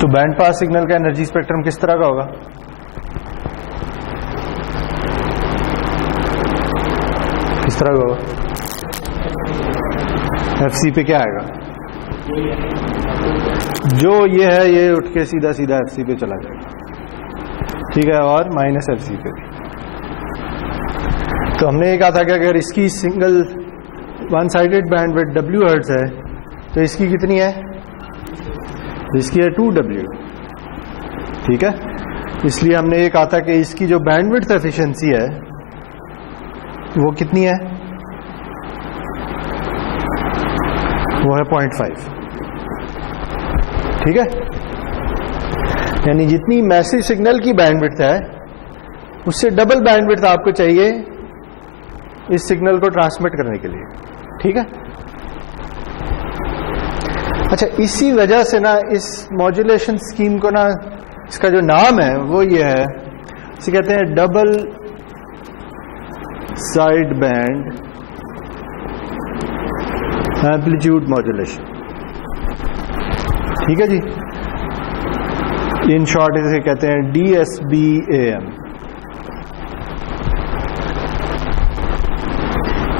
तो band pass signal का energy spectrum किस तरह का होगा? किस तरह का होगा? एफसी पे क्या आएगा? जो ये है ये उठ के सीधा सीधा एफसी पे चला जाएगा, ठीक है, और माइनस एफसी पे भी। तो हमने ये कहा था कि अगर इसकी single one sided bandwidth W hertz है तो इसकी कितनी है? इसकी है 2W, ठीक है। इसलिए हमने ये कहा था कि इसकी जो बैंडविड्थ एफिशिएंसी है वो कितनी है? वो है 0.5, ठीक है। यानी जितनी मैसिव सिग्नल की बैंडविड्थ है उससे डबल बैंडविड्थ आपको चाहिए इस सिग्नल को ट्रांसमिट करने के लिए, ठीक है। अच्छा, इसी वजह से ना इस मॉड्यूलेशन स्कीम को ना, इसका जो नाम है वो ये है, इसे कहते हैं double side band amplitude modulation, ठीक है जी। इन शॉर्ट इसे कहते हैं DSBAM।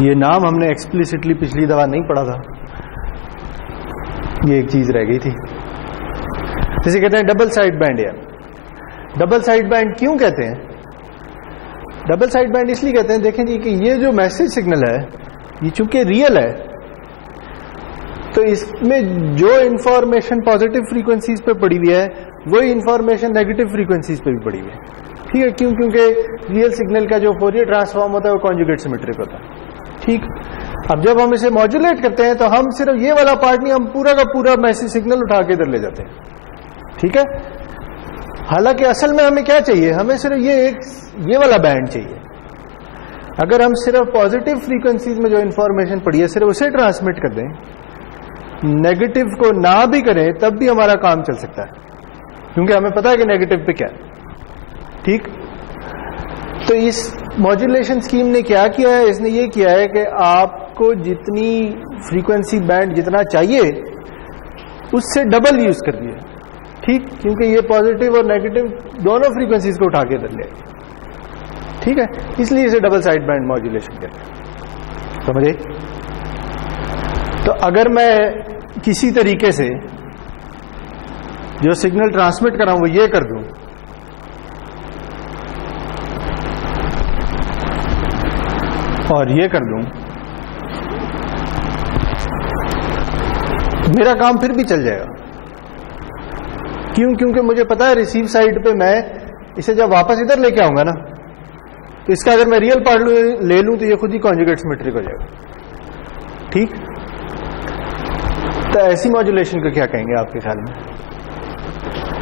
ये नाम हमने एक्सप्लिसिटली पिछली दफा नहीं पढ़ा था, ये एक चीज रह गई थी। इसे कहते हैं डबल साइड बैंड। यार डबल साइड बैंड क्यों कहते हैं? डबल साइड बैंड इसलिए कहते हैं, देखें जी कि ये जो मैसेज सिग्नल है ये चूंकि रियल है तो इसमें जो इंफॉर्मेशन पॉजिटिव फ्रीक्वेंसीज पे पड़ी हुई है वही इंफॉर्मेशन नेगेटिव फ्रीक्वेंसीज पे भी पड़ी हुई है, ठीक है। क्यों? क्योंकि रियल सिग्नल का जो फोरियर ट्रांसफॉर्म होता है वो कॉन्जुगेट सिमेट्रिक होता है, ठीक। अब जब हम इसे मॉड्यूलेट करते हैं तो हम सिर्फ ये वाला पार्ट नहीं, हम पूरा का पूरा मैसेज सिग्नल उठा के इधर ले जाते हैं, ठीक है। हालांकि असल में हमें क्या चाहिए? हमें सिर्फ ये वाला बैंड चाहिए। अगर हम सिर्फ पॉजिटिव फ्रीक्वेंसीज में जो इंफॉर्मेशन पड़ी है सिर्फ उसे ट्रांसमिट कर दें, नेगेटिव को ना भी करें, तब भी हमारा काम चल सकता है, क्योंकि हमें पता है कि नेगेटिव पे क्या है, ठीक। तो इस मॉड्यूलेशन स्कीम ने क्या किया है? इसने ये किया है कि आपको जितनी फ्रीक्वेंसी बैंड जितना चाहिए उससे डबल यूज कर दिया, ठीक, क्योंकि ये पॉजिटिव और नेगेटिव दोनों फ्रीक्वेंसीज को उठा के इधर ले, ठीक है। इसलिए इसे डबल साइड बैंड मॉड्यूलेशन कहते हैं, समझे? तो अगर मैं किसी तरीके से जो सिग्नल ट्रांसमिट कर रहा हूं वो ये कर दूं, और ये कर दूं, मेरा काम फिर भी चल जाएगा। क्यों? क्योंकि मुझे पता है रिसीव साइड पे मैं इसे जब वापस इधर लेके आऊंगा ना, तो इसका अगर मैं रियल पार्ट ले लूं तो ये खुद ही कॉन्जुगेट सिमेट्रिक हो जाएगा, ठीक। तो ऐसी मॉड्यूलेशन को क्या कहेंगे आपके ख्याल में?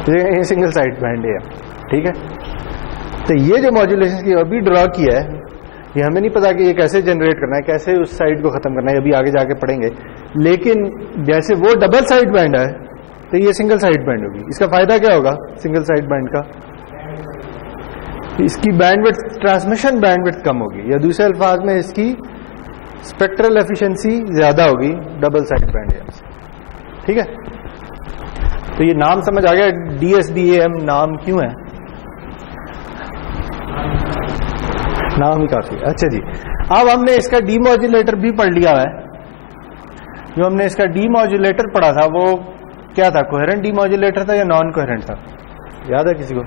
ये सिंगल साइड बैंड है, ठीक है। तो ये जो मॉड्यूलेशन की अभी ड्रॉ किया है ये हमें नहीं पता कि ये कैसे जनरेट करना है, कैसे उस साइड को खत्म करना है, अभी आगे जाके पढ़ेंगे। लेकिन जैसे वो डबल साइड बैंड है तो ये सिंगल साइड बैंड होगी। इसका फायदा क्या होगा सिंगल साइड बैंड का? इसकी बैंडविड्थ, ट्रांसमिशन बैंडविड्थ कम होगी, या दूसरे अल्फाज में इसकी स्पेक्ट्रल एफिशिएंसी ज्यादा होगी डबल साइड बैंड, ठीक है। तो ये नाम समझ आ गया, DSBAM नाम क्यों है? नाम ही काफी। अच्छा जी, अब हमने इसका डीमॉड्यूलेटर भी पढ़ लिया है। जो हमने इसका डीमॉड्यूलेटर पढ़ा था वो क्या था? कोहेरेंट डीमॉड्यूलेटर था या नॉन कोहेरेंट था? याद है किसी को?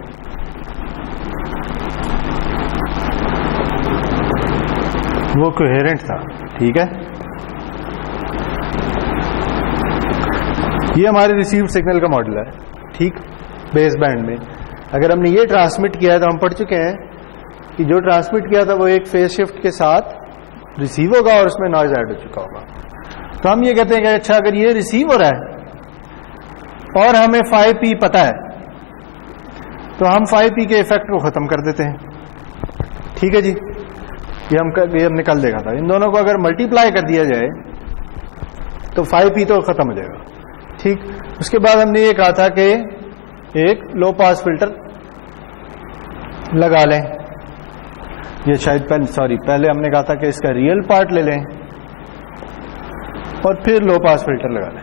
वो कोहेरेंट था, ठीक है। ये हमारे रिसीव्ड सिग्नल का मॉडल है, ठीक, बेस बैंड में। अगर हमने ये ट्रांसमिट किया है तो हम पढ़ चुके हैं कि जो ट्रांसमिट किया था वो एक फेज शिफ्ट के साथ रिसीव होगा और उसमें नॉइज ऐड हो चुका होगा। तो हम ये कहते हैं कि अच्छा अगर ये रिसीव हो रहा है और हमें 5P पता है तो हम 5P के इफेक्ट को खत्म कर देते हैं, ठीक है जी। ये हमने कल देखा था। इन दोनों को अगर मल्टीप्लाई कर दिया जाए तो 5P तो खत्म हो जाएगा, ठीक। उसके बाद हमने ये कहा था कि एक लो पास फिल्टर लगा लें। ये शायद पहले हमने कहा था कि इसका रियल पार्ट ले लें और फिर लो पास फिल्टर लगा लें,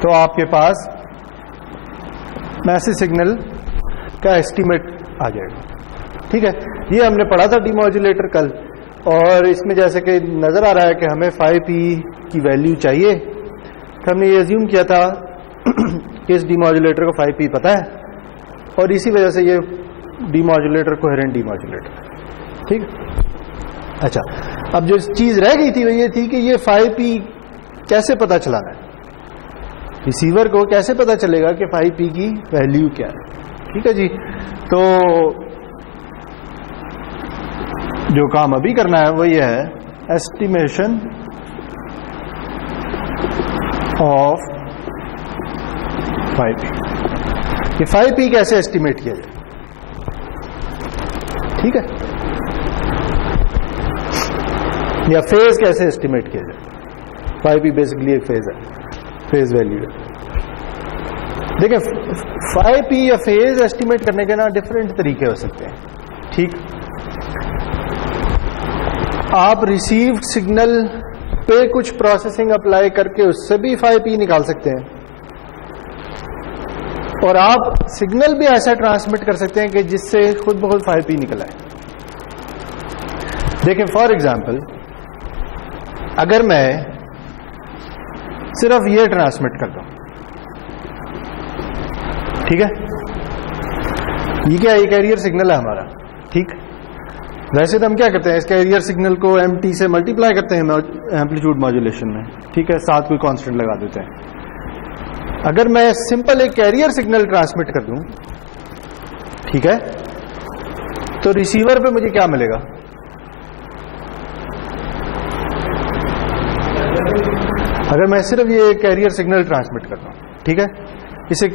तो आपके पास मैसेज सिग्नल का एस्टीमेट आ जाएगा। ठीक है, ये हमने पढ़ा था डीमॉड्यूलेटर कल, और इसमें जैसे कि नजर आ रहा है कि हमें 5p की वैल्यू चाहिए, तो हमने ये अज्यूम किया था कि इस डीमॉड्यूलेटर को 5p पता है, और इसी वजह से ये डीमॉड्यूलेटर कोहेरेंट डीमॉड्यूलेटर। ठीक, अच्छा, अब जो चीज रह गई थी वो ये थी कि ये 5p कैसे पता चलाना है, रिसीवर को कैसे पता चलेगा कि 5p की वैल्यू क्या है। ठीक है जी, तो जो काम अभी करना है वो ये है एस्टिमेशन ऑफ 5p। ये 5p कैसे एस्टिमेट किया जाए। ठीक है, या फेज कैसे एस्टिमेट किया जाए। 5p बेसिकली एक फेज है, फेज वैल्यू है। देखिए 5p या फेज एस्टिमेट करने के ना डिफरेंट तरीके हो सकते हैं। ठीक, आप रिसीव्ड सिग्नल पे कुछ प्रोसेसिंग अप्लाई करके उससे भी 5p निकाल सकते हैं, और आप सिग्नल भी ऐसा ट्रांसमिट कर सकते हैं कि जिससे खुद ब खुद 5p निकल आए। देखें फॉर एग्जांपल, अगर मैं सिर्फ ये ट्रांसमिट करता हूं, ठीक है, ये क्या, ये कैरियर सिग्नल है हमारा। ठीक, वैसे तो हम क्या करते हैं, इस कैरियर सिग्नल को mt से मल्टीप्लाई करते हैं एम्पलीट्यूड मॉड्यूलेशन में। ठीक है, साथ कोई कांस्टेंट लगा देते हैं। अगर मैं सिंपल एक कैरियर सिग्नल ट्रांसमिट कर दूं, ठीक है, तो रिसीवर पे मुझे क्या मिलेगा। अगर मैं सिर्फ ये कैरियर सिग्नल ट्रांसमिट करता हूं, ठीक है, इसे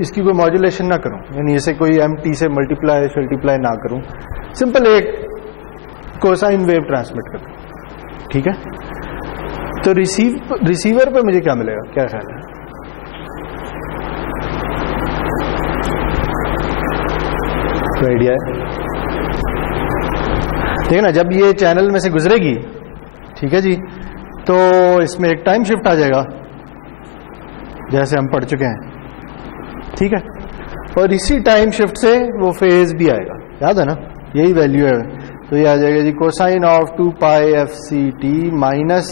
इसकी कोई मॉड्यूलेशन ना करूं, यानी इसे कोई mt से मल्टीप्लाई ना करूं, सिंपल एक कोसाइन वेव ट्रांसमिट कर दूं। ठीक है, तो रिसीवर पे मुझे क्या मिलेगा, क्या ख्याल है। कोई आइडिया है। देखिए ना, जब ये चैनल में से गुजरेगी, ठीक है जी, तो इसमें एक टाइम शिफ्ट आ जाएगा जैसे हम पढ़ चुके हैं। ठीक है, और इसी टाइम शिफ्ट से वो फेज भी आएगा, याद है ना, यही वैल्यू है। तो ये आ जाएगा जी cosine of 2π fct minus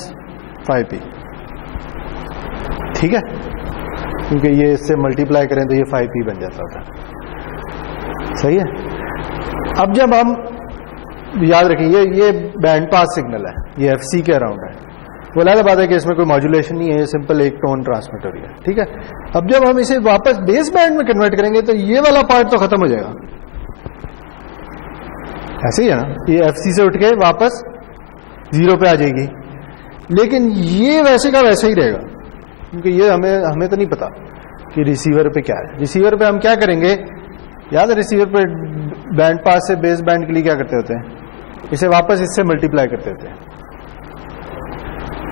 5p। ठीक है, क्योंकि ये इससे मल्टीप्लाई करें तो ये 5p बन जाता था। सही है। अब जब हम याद रखिए ये बैंड पास सिग्नल है, ये fc के अराउंड है, वो अलग बात है कि इसमें कोई मॉड्यूलेशन नहीं है, सिंपल एक टोन ट्रांसमिट हो रही है। ठीक है, अब जब हम इसे वापस बेस बैंड में कन्वर्ट करेंगे तो ये वाला पार्ट तो खत्म हो जाएगा, ऐसे ही है ना, ये fc से उठ के वापस 0 पे आ जाएगी, लेकिन ये वैसे का वैसे ही रहेगा, क्योंकि ये हमें तो नहीं पता कि रिसीवर पे क्या है। रिसीवर पे हम क्या करेंगे, याद है, रिसीवर पे बैंड पास से बेस बैंड के लिए क्या करते होते हैं, इसे वापस इससे मल्टीप्लाई करते होते हैं।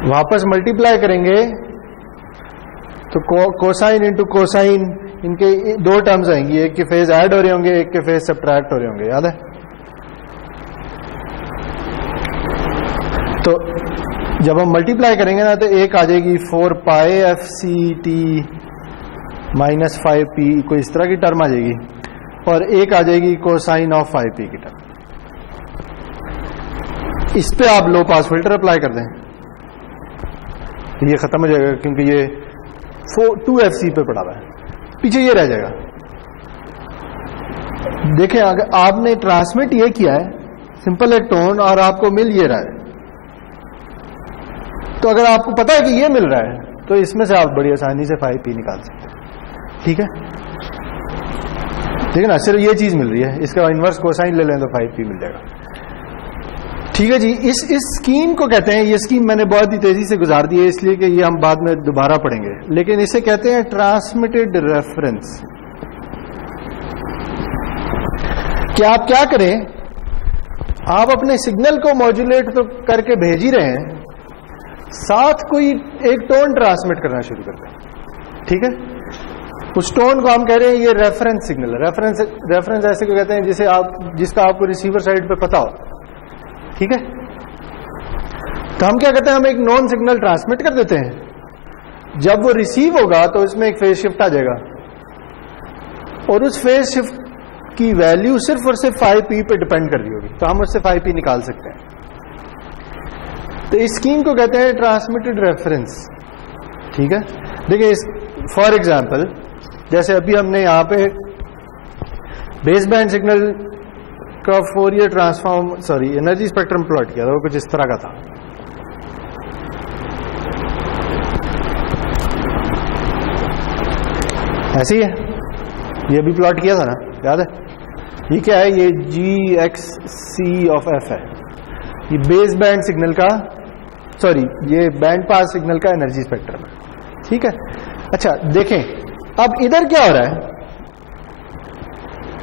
वापस मल्टीप्लाई करेंगे तो कोसाइन इंटू कोसाइन, इनके दो टर्म्स आएंगी, एक के फेज ऐड हो रहे होंगे, एक के फेज सब्ट्रैक्ट हो रहे होंगे, याद है। तो जब हम मल्टीप्लाई करेंगे ना तो एक आ जाएगी 4π fct माइनस 5p, कोई इस तरह की टर्म आ जाएगी, और एक आ जाएगी कोसाइन ऑफ 5p की टर्म। इस पे आप लो पास फिल्टर अप्लाई कर दें, ये खत्म हो जाएगा, क्योंकि ये 2fc पे पड़ा हुआ है, पीछे ये रह जाएगा। देखें, अगर आपने ट्रांसमिट ये किया है सिंपल एक टोन और आपको मिल ये रहा है, तो अगर आपको पता है कि ये मिल रहा है तो इसमें से आप बड़ी आसानी से 5p निकाल सकते हैं। ठीक है, ठीक है ना, सिर्फ ये चीज मिल रही है, इसका इनवर्स कोसाइन ले लें तो 5p मिल जाएगा। ठीक है जी, इस स्कीम को कहते हैं, ये स्कीम मैंने बहुत ही तेजी से गुजार दी है इसलिए कि ये हम बाद में दोबारा पढ़ेंगे, लेकिन इसे कहते हैं ट्रांसमिटेड रेफरेंस। कि आप क्या करें, आप अपने सिग्नल को मॉड्यूलेट तो करके भेज ही रहे हैं, साथ कोई एक टोन ट्रांसमिट करना शुरू करते हैं। ठीक है, उस टोन को हम कह रहे हैं ये रेफरेंस सिग्नल है। रेफरेंस ऐसे को कहते हैं जिसका आपको रिसीवर साइड पे पता हो। ठीक है, तो हम क्या करते हैं, हम एक नॉन सिग्नल ट्रांसमिट कर देते हैं, जब वो रिसीव होगा तो इसमें एक फेज शिफ्ट आ जाएगा, और उस फेज शिफ्ट की वैल्यू सिर्फ और सिर्फ 5p पे डिपेंड कर रही होगी, तो हम उससे 5p निकाल सकते हैं। तो इस स्कीम को कहते हैं ट्रांसमिटेड रेफरेंस। ठीक है, देखिए फॉर एग्जांपल जैसे अभी हमने यहां पे बेस बैंड सिग्नल का Fourier transform energy spectrum plot किया था, वो कुछ इस तरह का था। ऐसे ही है, ये भी प्लॉट किया था ना, याद है? ये क्या है? ये GXC ऑफ F है, ये बेस बैंड सिग्नल का ये बैंड पास सिग्नल का एनर्जी स्पेक्ट्रम है। ठीक है, अच्छा देखें अब इधर क्या हो रहा है,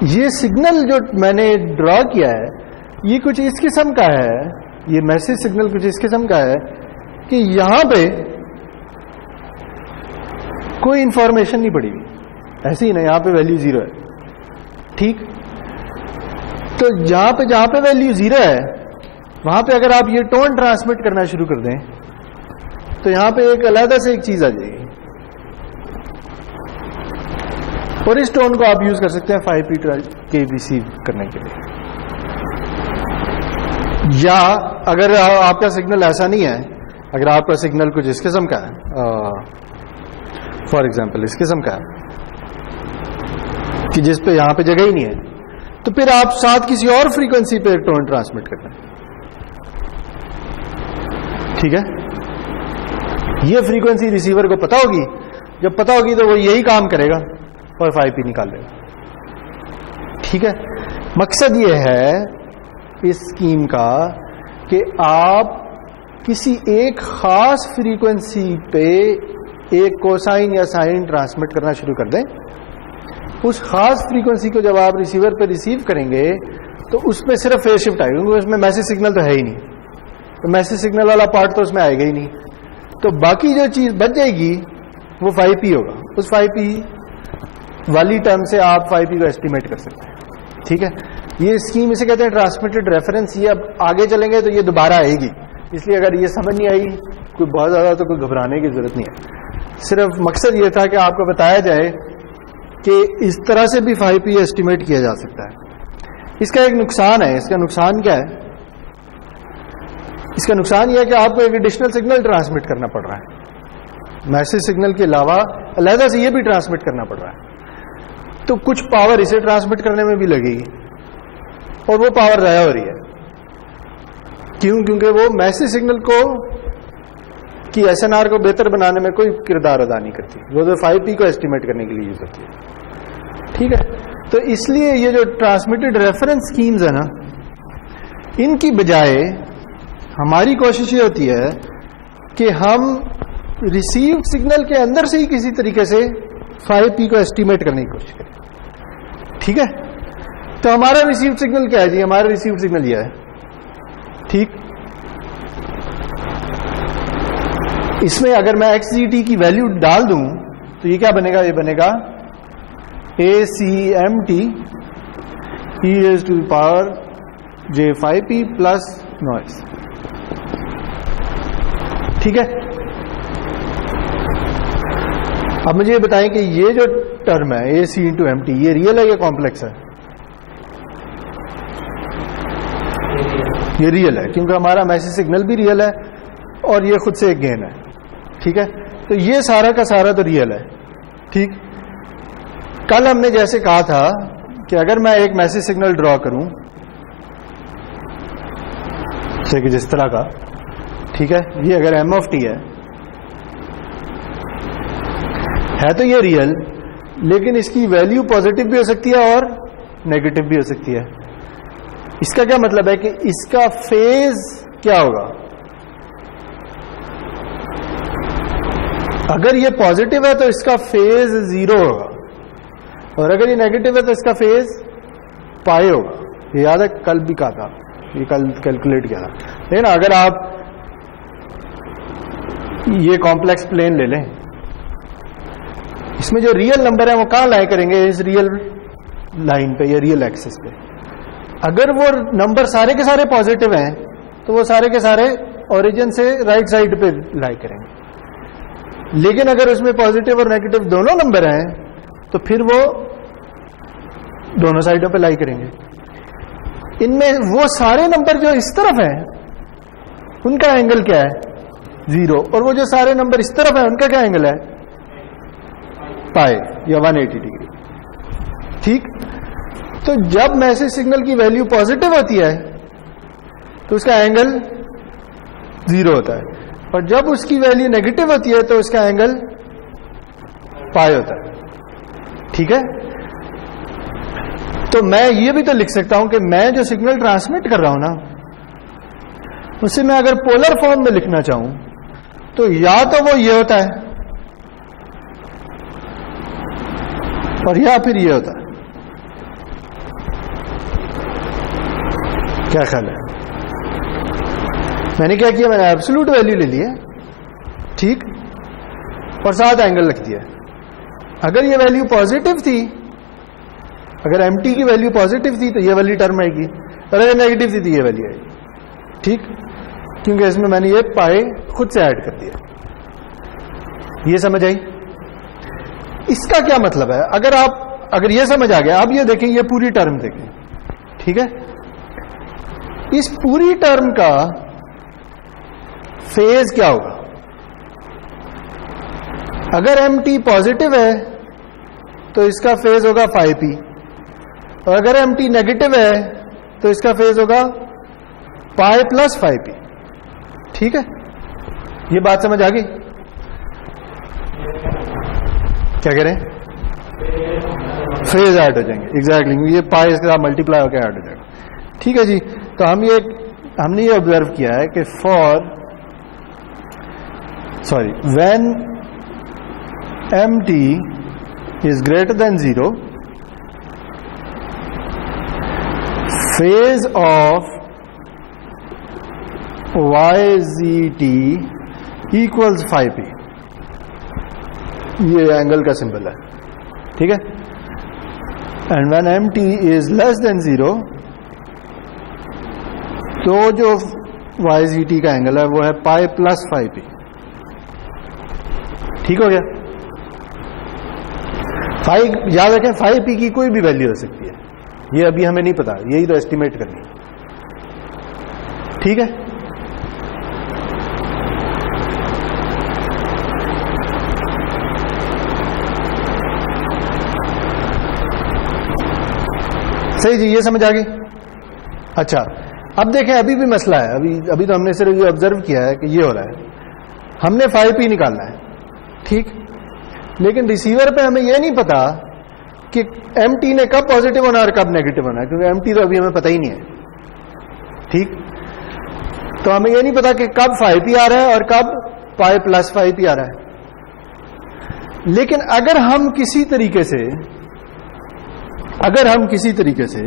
ये सिग्नल जो मैंने ड्रॉ किया है ये कुछ इस किस्म का है, ये मैसेज सिग्नल कुछ इस किस्म का है कि यहां पे कोई इंफॉर्मेशन नहीं पड़ी हुई, ऐसे ही ना, यहां पे वैल्यू 0 है। ठीक, तो जहां पे वैल्यू 0 है वहां पे अगर आप ये टोन ट्रांसमिट करना शुरू कर दें तो यहां पे एक अलग से एक चीज आ जाएगी, और इस टोन को आप यूज कर सकते हैं 5p के रिसीव करने के लिए। या अगर आपका सिग्नल ऐसा नहीं है, अगर आपका सिग्नल कुछ इस किस्म का है, फॉर एग्जांपल इस किस्म का है कि जिस पे यहां पे जगह ही नहीं है, तो फिर आप साथ किसी और फ्रीक्वेंसी पे टोन ट्रांसमिट करते हैं। ठीक है, ये फ्रीक्वेंसी रिसीवर को पता होगी, जब पता होगी तो वो यही काम करेगा और 5p निकाल लेगा। ठीक है, मकसद ये है इस स्कीम का कि आप किसी एक खास फ्रीक्वेंसी पे एक कोसाइन या साइन ट्रांसमिट करना शुरू कर दें। उस खास फ्रीक्वेंसी को जब आप रिसीवर पे रिसीव करेंगे तो उसमें सिर्फ फेज शिफ्ट आएगी, क्योंकि उसमें मैसेज सिग्नल तो है ही नहीं, तो मैसेज सिग्नल वाला पार्ट तो उसमें आएगा ही नहीं, तो बाकी जो चीज बच जाएगी वो 5p होगा। उस 5p वाली टर्म से आप 5p को एस्टिमेट कर सकते हैं। ठीक है, ये स्कीम इसे कहते हैं ट्रांसमिटेड रेफरेंस। ये अब आगे चलेंगे तो ये दोबारा आएगी, इसलिए अगर ये समझ नहीं आई कोई बहुत ज्यादा तो कोई घबराने की जरूरत नहीं है। सिर्फ मकसद ये था कि आपको बताया जाए कि इस तरह से भी 5p एस्टिमेट किया जा सकता है। इसका एक नुकसान है, इसका नुकसान क्या है? इसका नुकसान यह है कि आपको एक एडिशनल सिग्नल ट्रांसमिट करना पड़ रहा है, मैसेज सिग्नल के अलावा अलहदा से ये भी ट्रांसमिट करना पड़ रहा है, तो कुछ पावर इसे ट्रांसमिट करने में भी लगेगी और वो पावर जाया हो रही है। क्यों? क्योंकि वो मैसेज सिग्नल को कि SNR को बेहतर बनाने में कोई किरदार अदा नहीं करती, वो तो 5p को एस्टिमेट करने के लिए यूज होती है। ठीक है, तो इसलिए ये जो ट्रांसमिटेड रेफरेंस स्कीम्स है ना, इनकी बजाय हमारी कोशिश ये होती है कि हम रिसीव सिग्नल के अंदर से ही किसी तरीके से 5p को एस्टिमेट करने की कोशिश करें। ठीक है, तो हमारा रिसीव सिग्नल क्या है जी? हमारा रिसीव सिग्नल यह है। ठीक, इसमें अगर मैं XZT की वैल्यू डाल दूं तो ये क्या बनेगा? ये बनेगा ACMT e⁻j5p प्लस नॉइस। ठीक है, अब मुझे ये बताएं कि ये जो टर्म है AC×MT, ये रियल है या कॉम्प्लेक्स है? ये रियल है, क्योंकि हमारा मैसेज सिग्नल भी रियल है और ये खुद से एक गेन है। ठीक है, तो ये सारा का सारा तो रियल है। ठीक, कल हमने जैसे कहा था कि अगर मैं एक मैसेज सिग्नल ड्रॉ करूं जैसे कि जिस तरह का, ठीक है, ये अगर m(t) है तो ये रियल, लेकिन इसकी वैल्यू पॉजिटिव भी हो सकती है और नेगेटिव भी हो सकती है। इसका क्या मतलब है कि इसका फेज क्या होगा? अगर ये पॉजिटिव है तो इसका फेज 0 होगा, और अगर ये नेगेटिव है तो इसका फेज पाई होगा। ये याद है, कल भी कहा था, ये कल कैलकुलेट किया था। लेकिन अगर आप ये कॉम्प्लेक्स प्लेन ले लें, इसमें जो रियल नंबर है वो कहां लाई करेंगे? इस रियल लाइन पे या रियल एक्सिस पे। अगर वो नंबर सारे के सारे पॉजिटिव हैं तो वो सारे के सारे ओरिजिन से राइट साइड पे लाई करेंगे, लेकिन अगर उसमें पॉजिटिव और नेगेटिव दोनों नंबर हैं तो फिर वो दोनों साइडों पे लाई करेंगे। इनमें वो सारे नंबर जो इस तरफ हैं उनका एंगल क्या है? 0, और वो जो सारे नंबर इस तरफ है उनका क्या एंगल है? पाई या 180 डिग्री। ठीक, तो जब मैसेज सिग्नल की वैल्यू पॉजिटिव होती है तो उसका एंगल 0 होता है, और जब उसकी वैल्यू नेगेटिव होती है तो उसका एंगल पाई होता है। ठीक है, तो मैं ये भी तो लिख सकता हूं कि मैं जो सिग्नल ट्रांसमिट कर रहा हूं ना, उसे मैं अगर पोलर फॉर्म में लिखना चाहूं तो या तो वो ये होता है और या फिर ये होता है। क्या ख्याल है? मैंने क्या किया, मैंने एब्सोल्यूट वैल्यू ले ली है, ठीक, और साथ एंगल रख दिया। अगर ये वैल्यू पॉजिटिव थी, अगर एमटी की वैल्यू पॉजिटिव थी तो ये वाली टर्म आएगी, और अगर नेगेटिव थी तो ये वैल्यू आएगी। ठीक, क्योंकि इसमें मैंने ये पाए खुद से ऐड कर दिया। ये समझ आई? इसका क्या मतलब है? अगर ये समझ आ गया, अब ये देखें, ये पूरी टर्म देखें। ठीक है, इस पूरी टर्म का फेज क्या होगा? अगर एमटी पॉजिटिव है तो इसका फेज होगा phi p, और अगर एमटी नेगेटिव है तो इसका फेज होगा पाई प्लस phi p। ठीक है, ये बात समझ आ गई? क्या कह रहे हैं? फेज ऐड हो जाएंगे, एग्जैक्टली, ये पाई इसके साथ मल्टीप्लाई होकर ऐड हो जाएगा। ठीक है जी, तो हमने ये ऑब्जर्व किया है कि when mt is greater than 0, phase of yzt equals phi p। ये एंगल का सिंबल है। ठीक है, and when mt is less than 0, तो जो yzt का एंगल है वो है पाई प्लस phi p। ठीक हो गया? याद रखें, phi p की कोई भी वैल्यू हो सकती है, ये अभी हमें नहीं पता, यही तो एस्टिमेट करनी है। ठीक है, सही जी, ये समझ आ गई? अच्छा, अब देखें, अभी भी मसला है। अभी तो हमने सिर्फ ये ऑब्जर्व किया है कि ये हो रहा है, हमने phi p निकालना है। ठीक, लेकिन रिसीवर पे हमें यह नहीं पता कि एमटी ने कब पॉजिटिव होना और कब नेगेटिव होना है, क्योंकि एमटी तो अभी हमें पता ही नहीं है। ठीक, तो हमें यह नहीं पता कि कब phi p आ रहा है और कब पाई प्लस phi p आ रहा है। लेकिन अगर हम किसी तरीके से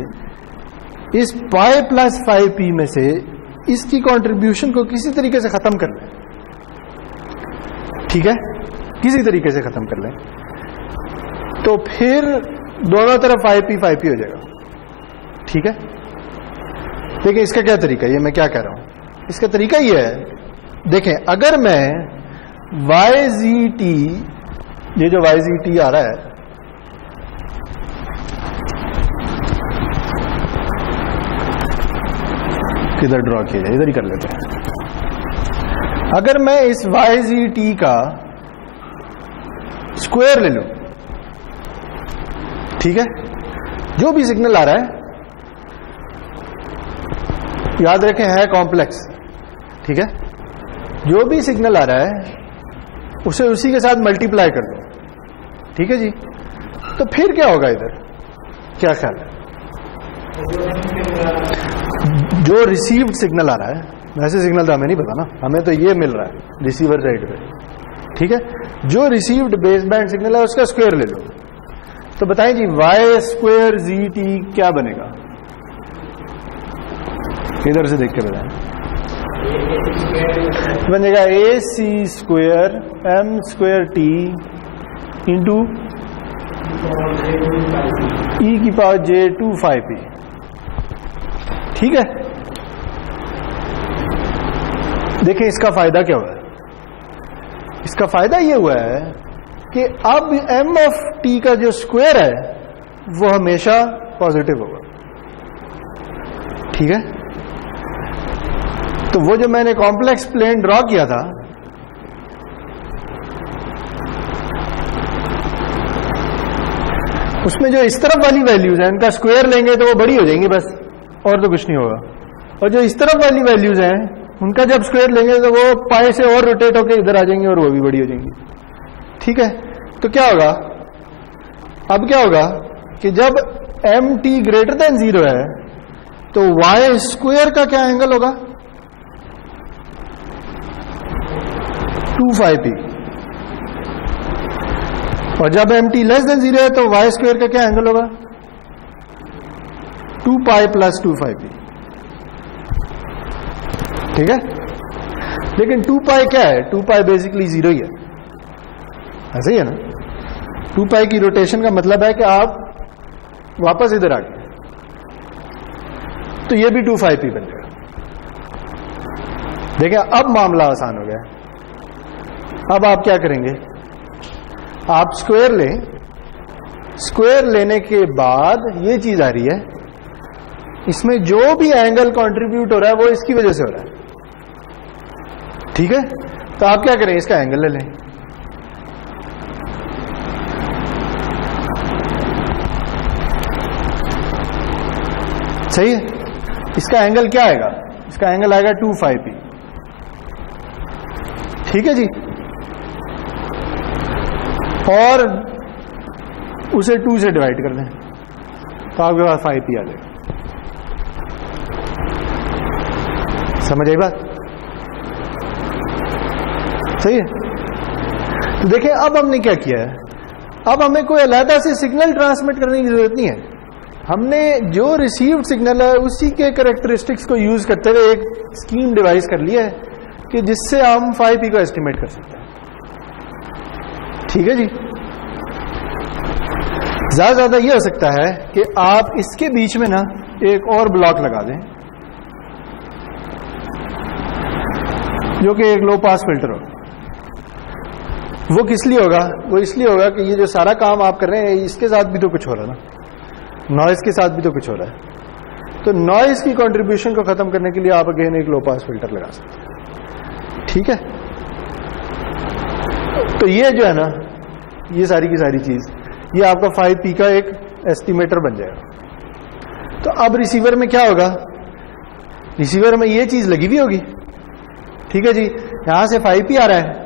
इस पाई प्लस phi p में से इसकी कंट्रीब्यूशन को किसी तरीके से खत्म कर लें, ठीक है, किसी तरीके से खत्म कर लें, तो फिर दोनों तरफ phi p हो जाएगा। ठीक है, देखिए इसका क्या तरीका है, ये मैं क्या कह रहा हूं, इसका तरीका ये है, देखें, अगर मैं yzt, ये जो yzt आ रहा है, किधर ड्रॉ किया जाए, इधर ही कर लेते हैं। अगर मैं इस yzt का स्क्वायर ले लूं, ठीक है, जो भी सिग्नल आ रहा है, याद रखें है कॉम्प्लेक्स, ठीक है, जो भी सिग्नल आ रहा है उसे उसी के साथ मल्टीप्लाई कर दो। ठीक है जी, तो फिर क्या होगा इधर, क्या ख्याल है? जो रिसीव्ड सिग्नल आ रहा है, वैसे सिग्नल तो हमें नहीं पता ना, हमें तो ये मिल रहा है रिसीवर साइड पे, ठीक है, जो रिसीव्ड बेस बैंड सिग्नल है उसका स्क्वायर ले लो, तो बताएं जी y स्क्वायर zt क्या बनेगा? इधर से देख के बताएं। बनेगा ac square m square t into e की पावर j2 phi p। ठीक है, देखें इसका फायदा क्या हुआ है? इसका फायदा ये हुआ है कि अब m ऑफ t का जो स्क्वायर है वो हमेशा पॉजिटिव होगा। ठीक है, तो वो जो मैंने कॉम्प्लेक्स प्लेन ड्रॉ किया था, उसमें जो इस तरफ वाली वैल्यूज है उनका स्क्वायर लेंगे तो वो बड़ी हो जाएंगी बस, और तो कुछ नहीं होगा। और जो इस तरफ वाली वैल्यूज हैं उनका जब स्क्वायर लेंगे तो वो पाई से और रोटेट होकर इधर आ जाएंगी और वो भी बड़ी हो जाएंगी। ठीक है, तो क्या होगा, अब क्या होगा कि जब mt ग्रेटर देन 0 है तो y स्क्वायर का क्या एंगल होगा, 2πp। और जब mt लेस देन 0 है तो y स्क्वायर का क्या एंगल होगा, 2π + 2πp। ठीक है, लेकिन 2π क्या है, 2π बेसिकली 0 ही है, ऐसे ही है ना। 2π की रोटेशन का मतलब है कि आप वापस इधर आ गए, तो ये भी 2πp बन जाएगा। देखिए अब मामला आसान हो गया। अब आप क्या करेंगे, आप स्क्वायर लें, स्क्वायर लेने के बाद ये चीज आ रही है, इसमें जो भी एंगल कंट्रीब्यूट हो रहा है वो इसकी वजह से हो रहा है। ठीक है, तो आप क्या करें, इसका एंगल ले लें। सही है, इसका एंगल क्या आएगा, इसका एंगल आएगा 2πp। ठीक है जी, और उसे 2 से डिवाइड कर दें तो आपके पास 5p आ जाएगा। समझ आई बात, सही है। तो देखिए अब हमने क्या किया है, अब हमें कोई अलग से सिग्नल ट्रांसमिट करने की जरूरत नहीं है। हमने जो रिसीव्ड सिग्नल है उसी के कैरेक्टरिस्टिक्स को यूज करते हुए एक स्कीम डिवाइस कर लिया है कि जिससे हम 5p को एस्टिमेट कर सकते हैं। ठीक है जी, ज्यादा ये हो सकता है कि आप इसके बीच में ना एक और ब्लॉक लगा दें जो कि एक लो पास फिल्टर हो। वो किस लिए होगा, वो इसलिए होगा कि ये जो सारा काम आप कर रहे हैं इसके साथ भी तो कुछ हो रहा है ना, नॉइज के साथ भी तो कुछ हो रहा है। तो नॉइज की कंट्रीब्यूशन को खत्म करने के लिए आप अगेन एक लो पास फिल्टर लगा सकते हैं। ठीक है, तो ये जो है ना, ये सारी की सारी चीज ये आपका 5p का एक एस्टिमेटर बन जाएगा। तो अब रिसीवर में क्या होगा, रिसीवर में ये चीज लगी हुई होगी। ठीक है जी, यहां से 5p आ रहा है,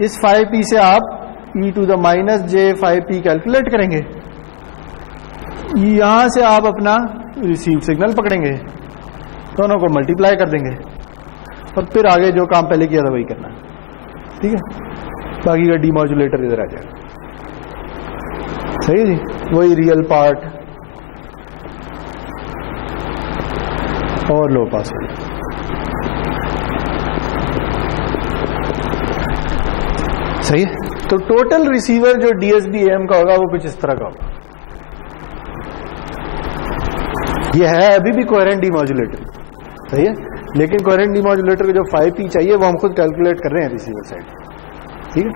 इस 5p से आप e⁻j5p कैलकुलेट करेंगे, यहां से आप अपना रिसीव सिग्नल पकड़ेंगे, दोनों को मल्टीप्लाई कर देंगे और फिर आगे जो काम पहले किया था वही करना है। ठीक है, बाकी का डीमॉड्यूलेटर इधर आ जाएगा। सही है जी, वही रियल पार्ट और लो पास वाली। सही है, तो टोटल रिसीवर जो DSB-AM का होगा वो कुछ इस तरह का होगा। ये है अभी भी कोहेरेंट डीमॉड्यूलेटर, सही है, लेकिन कोहेरेंट डीमॉड्यूलेटर को जो 5p चाहिए वो हम खुद कैलकुलेट कर रहे हैं रिसीवर साइड। ठीक है,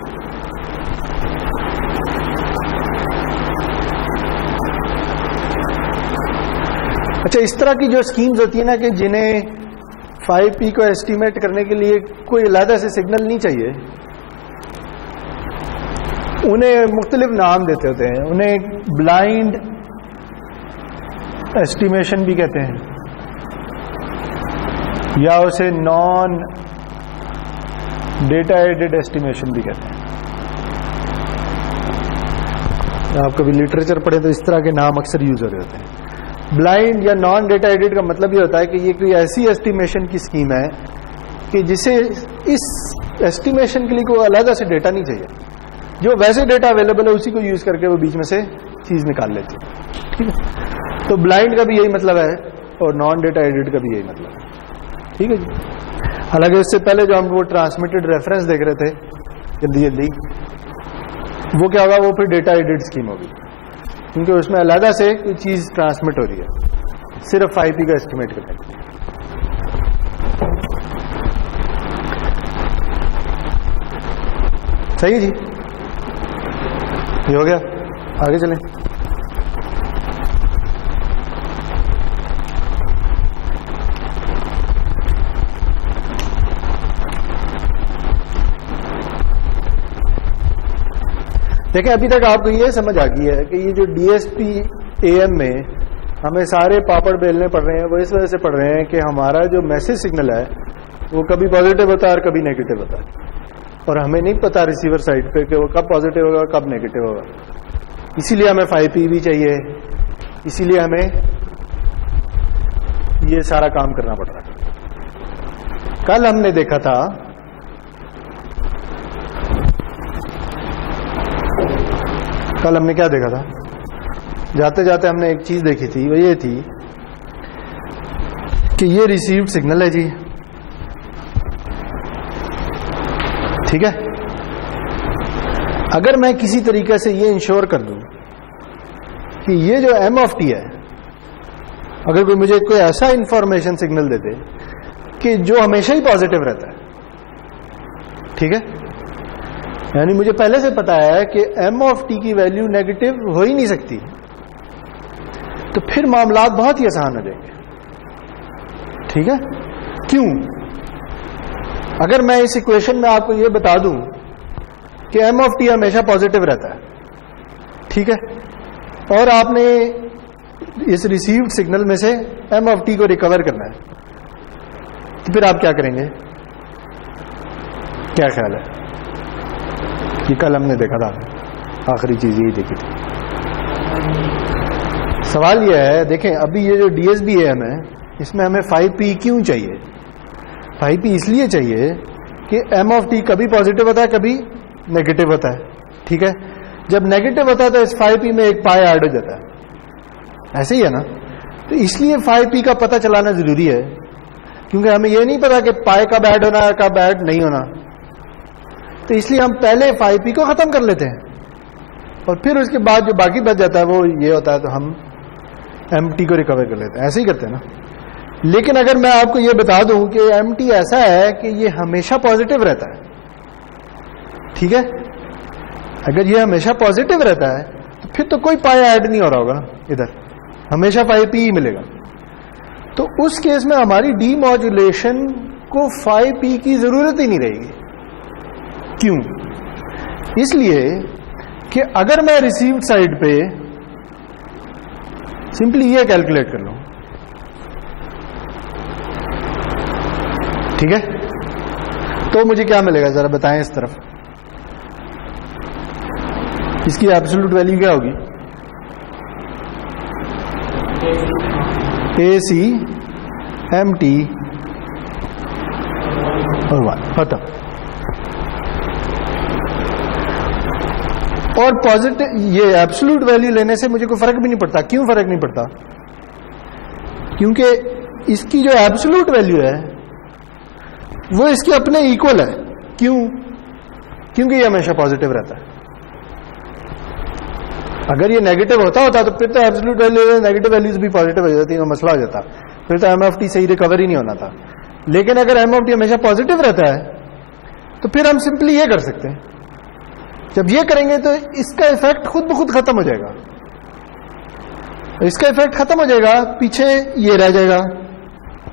अच्छा इस तरह की जो स्कीम्स होती है ना कि जिन्हें 5p को एस्टिमेट करने के लिए कोई अलग से सिग्नल नहीं चाहिए, उन्हें मुख्तलिफ नाम देते होते हैं। उन्हें ब्लाइंड एस्टिमेशन भी कहते हैं या उसे नॉन डेटा एडेड एस्टिमेशन भी कहते हैं। आप कभी लिटरेचर पढ़े तो इस तरह के नाम अक्सर यूज हो रहे होते हैं। ब्लाइंड या नॉन डेटा एडेड का मतलब ये होता है कि ये कोई ऐसी एस्टिमेशन की स्कीम है कि जिसे इस एस्टिमेशन के लिए कोई अलग से डेटा नहीं चाहिए, जो वैसे डेटा अवेलेबल है उसी को यूज करके वो बीच में से चीज निकाल लेती है। ठीक है, तो ब्लाइंड का भी यही मतलब है और नॉन डेटा एडेड का भी यही मतलब है। ठीक है जी, हालांकि उससे पहले जो हम वो ट्रांसमिटेड रेफरेंस देख रहे थे जल्दी जल्दी, वो क्या होगा, वो फिर डेटा एडेड स्कीम होगी, क्योंकि उसमें अलग से कोई चीज ट्रांसमिट हो रही है सिर्फ 5p का एस्टिमेट करने के लिए। सही है जी, ये हो गया, आगे चलें। देखिए अभी तक आपको ये समझ आ गई है कि ये जो DSP AM में हमें सारे पापड़ बेलने पड़ रहे हैं वो इस वजह से पड़ रहे हैं कि हमारा जो मैसेज सिग्नल है वो कभी पॉजिटिव होता है और कभी नेगेटिव होता है, और हमें नहीं पता रिसीवर साइड पे कि वो कब पॉजिटिव होगा कब नेगेटिव होगा। इसीलिए हमें 5P भी चाहिए, इसीलिए हमें ये सारा काम करना पड़ रहा है। कल हमने देखा था क्या देखा था, जाते जाते हमने एक चीज देखी थी, वो ये थी कि ये रिसीव्ड सिग्नल है जी, ठीक है। अगर मैं किसी तरीके से ये इंश्योर कर दूं कि ये जो m(t) है, अगर कोई मुझे कोई ऐसा इंफॉर्मेशन सिग्नल दे दे कि जो हमेशा ही पॉजिटिव रहता है, ठीक है, यानी मुझे पहले से पता है कि m(t) की वैल्यू नेगेटिव हो ही नहीं सकती, तो फिर मामलात बहुत ही आसान हो जाएंगे, ठीक है। क्यों? अगर मैं इस इक्वेशन में आपको यह बता दूं कि m(t) हमेशा पॉजिटिव रहता है, ठीक है, और आपने इस रिसीव्ड सिग्नल में से m(t) को रिकवर करना है, तो फिर आप क्या करेंगे? क्या ख्याल है? ये कल हमने देखा था, आखिरी चीज यही देखी थी। सवाल यह है, देखें अभी ये जो DSP AM है इसमें हमें 5P क्यों चाहिए? 5P इसलिए चाहिए कि m(t) कभी पॉजिटिव होता है कभी नेगेटिव होता है, ठीक है। जब नेगेटिव होता है तो इस 5P में एक पाई ऐड हो जाता है, ऐसे ही है ना। तो इसलिए 5P का पता चलाना जरूरी है, क्योंकि हमें यह नहीं पता कि पाई कब ऐड होना है कब ऐड नहीं होना, तो इसलिए हम पहले 5P को खत्म कर लेते हैं और फिर उसके बाद जो बाकी बच जाता है वो ये होता है, तो हम m(t) को रिकवर कर लेते हैं, ऐसे ही करते हैं ना। लेकिन अगर मैं आपको ये बता दूं कि m(t) ऐसा है कि ये हमेशा पॉजिटिव रहता है, ठीक है, अगर ये हमेशा पॉजिटिव रहता है तो फिर तो कोई पाई ऐड नहीं हो रहा होगा इधर, हमेशा 5P ही मिलेगा। तो उस केस में हमारी डीमॉड्यूलेशन को 5P की जरूरत ही नहीं रहेगी। क्यों? इसलिए कि अगर मैं रिसीव्ड साइड पे सिंपली ये कैलकुलेट कर लूं, ठीक है, तो मुझे क्या मिलेगा जरा बताएं इस तरफ। इसकी एब्सोल्यूट वैल्यू क्या होगी? AC m(t) और 1 खत्म। और पॉजिटिव ये एब्सोल्यूट वैल्यू लेने से मुझे कोई फर्क भी नहीं पड़ता। क्यों फर्क नहीं पड़ता? क्योंकि इसकी जो एब्सोल्यूट वैल्यू है वो इसके अपने इक्वल है। क्यों? क्योंकि ये हमेशा पॉजिटिव रहता है। अगर ये नेगेटिव होता तो फिर तो एब्सोल्यूट वैल्यू नेगेटिव वैल्यूज भी पॉजिटिव हो जाती, तो मसला हो जाता, फिर तो m(t) सही रिकवर ही नहीं होना था। लेकिन अगर m(t) हमेशा पॉजिटिव रहता है तो फिर हम सिंपली ये कर सकते हैं, जब ये करेंगे तो इसका इफेक्ट खुद ब खुद खत्म हो जाएगा। इसका इफेक्ट खत्म हो जाएगा, पीछे ये रह जाएगा,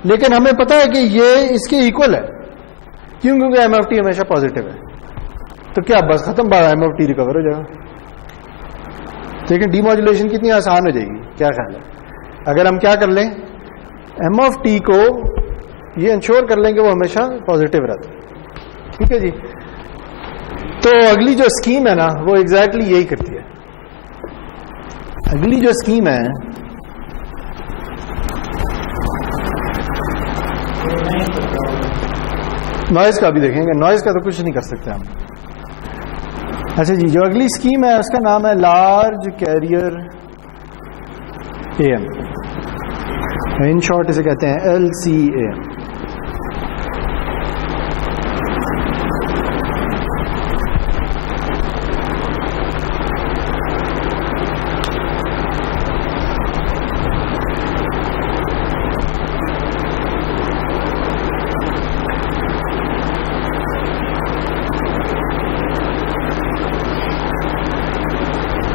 लेकिन हमें पता है कि ये इसके इक्वल है। क्यों? क्योंकि m(t) हमेशा पॉजिटिव है। तो क्या बस खत्म बात, m(t) रिकवर हो जाएगा। लेकिन डीमॉड्यूलेशन कितनी आसान हो जाएगी, क्या ख्याल है? अगर हम क्या कर लें, m(t) को ये इंश्योर कर लें कि वो हमेशा पॉजिटिव रहता है, ठीक है जी। तो अगली जो स्कीम है ना वो एग्जैक्टली यही करती है। अगली जो स्कीम है नॉइज का भी देखेंगे। नॉइज का तो कुछ नहीं कर सकते हम। अच्छा जी, जो अगली स्कीम है उसका नाम है large carrier AM, in short इसे कहते हैं LCAM।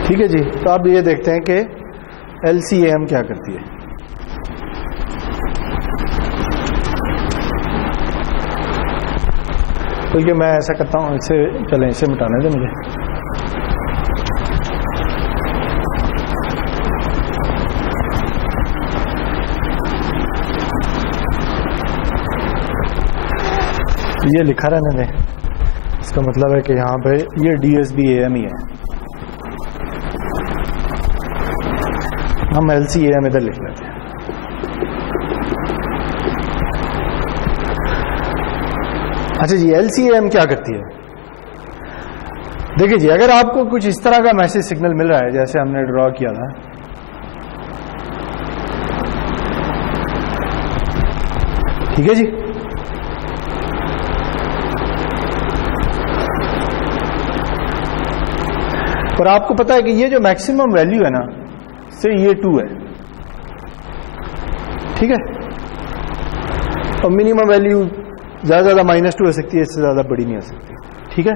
ठीक है जी। तो अब ये देखते हैं कि LCAM क्या करती है। बल्कि मैं ऐसा करता हूं, इसे चलें, इसे मिटाने दें मुझे। ये लिखा रहने दें, इसका मतलब है कि यहाँ पे ये DSB-AM ही है, हम LC-AM इधर लिख लेते हैं। अच्छा जी, LC-AM क्या करती है? देखिए जी, अगर आपको कुछ इस तरह का मैसेज सिग्नल मिल रहा है जैसे हमने ड्रॉ किया था, ठीक है जी, और आपको पता है कि ये जो मैक्सिमम वैल्यू है ना, से ये 2 है, ठीक है, और मिनिमम वैल्यू ज्यादा -2 हो सकती है, इससे ज्यादा बड़ी नहीं हो सकती, ठीक है।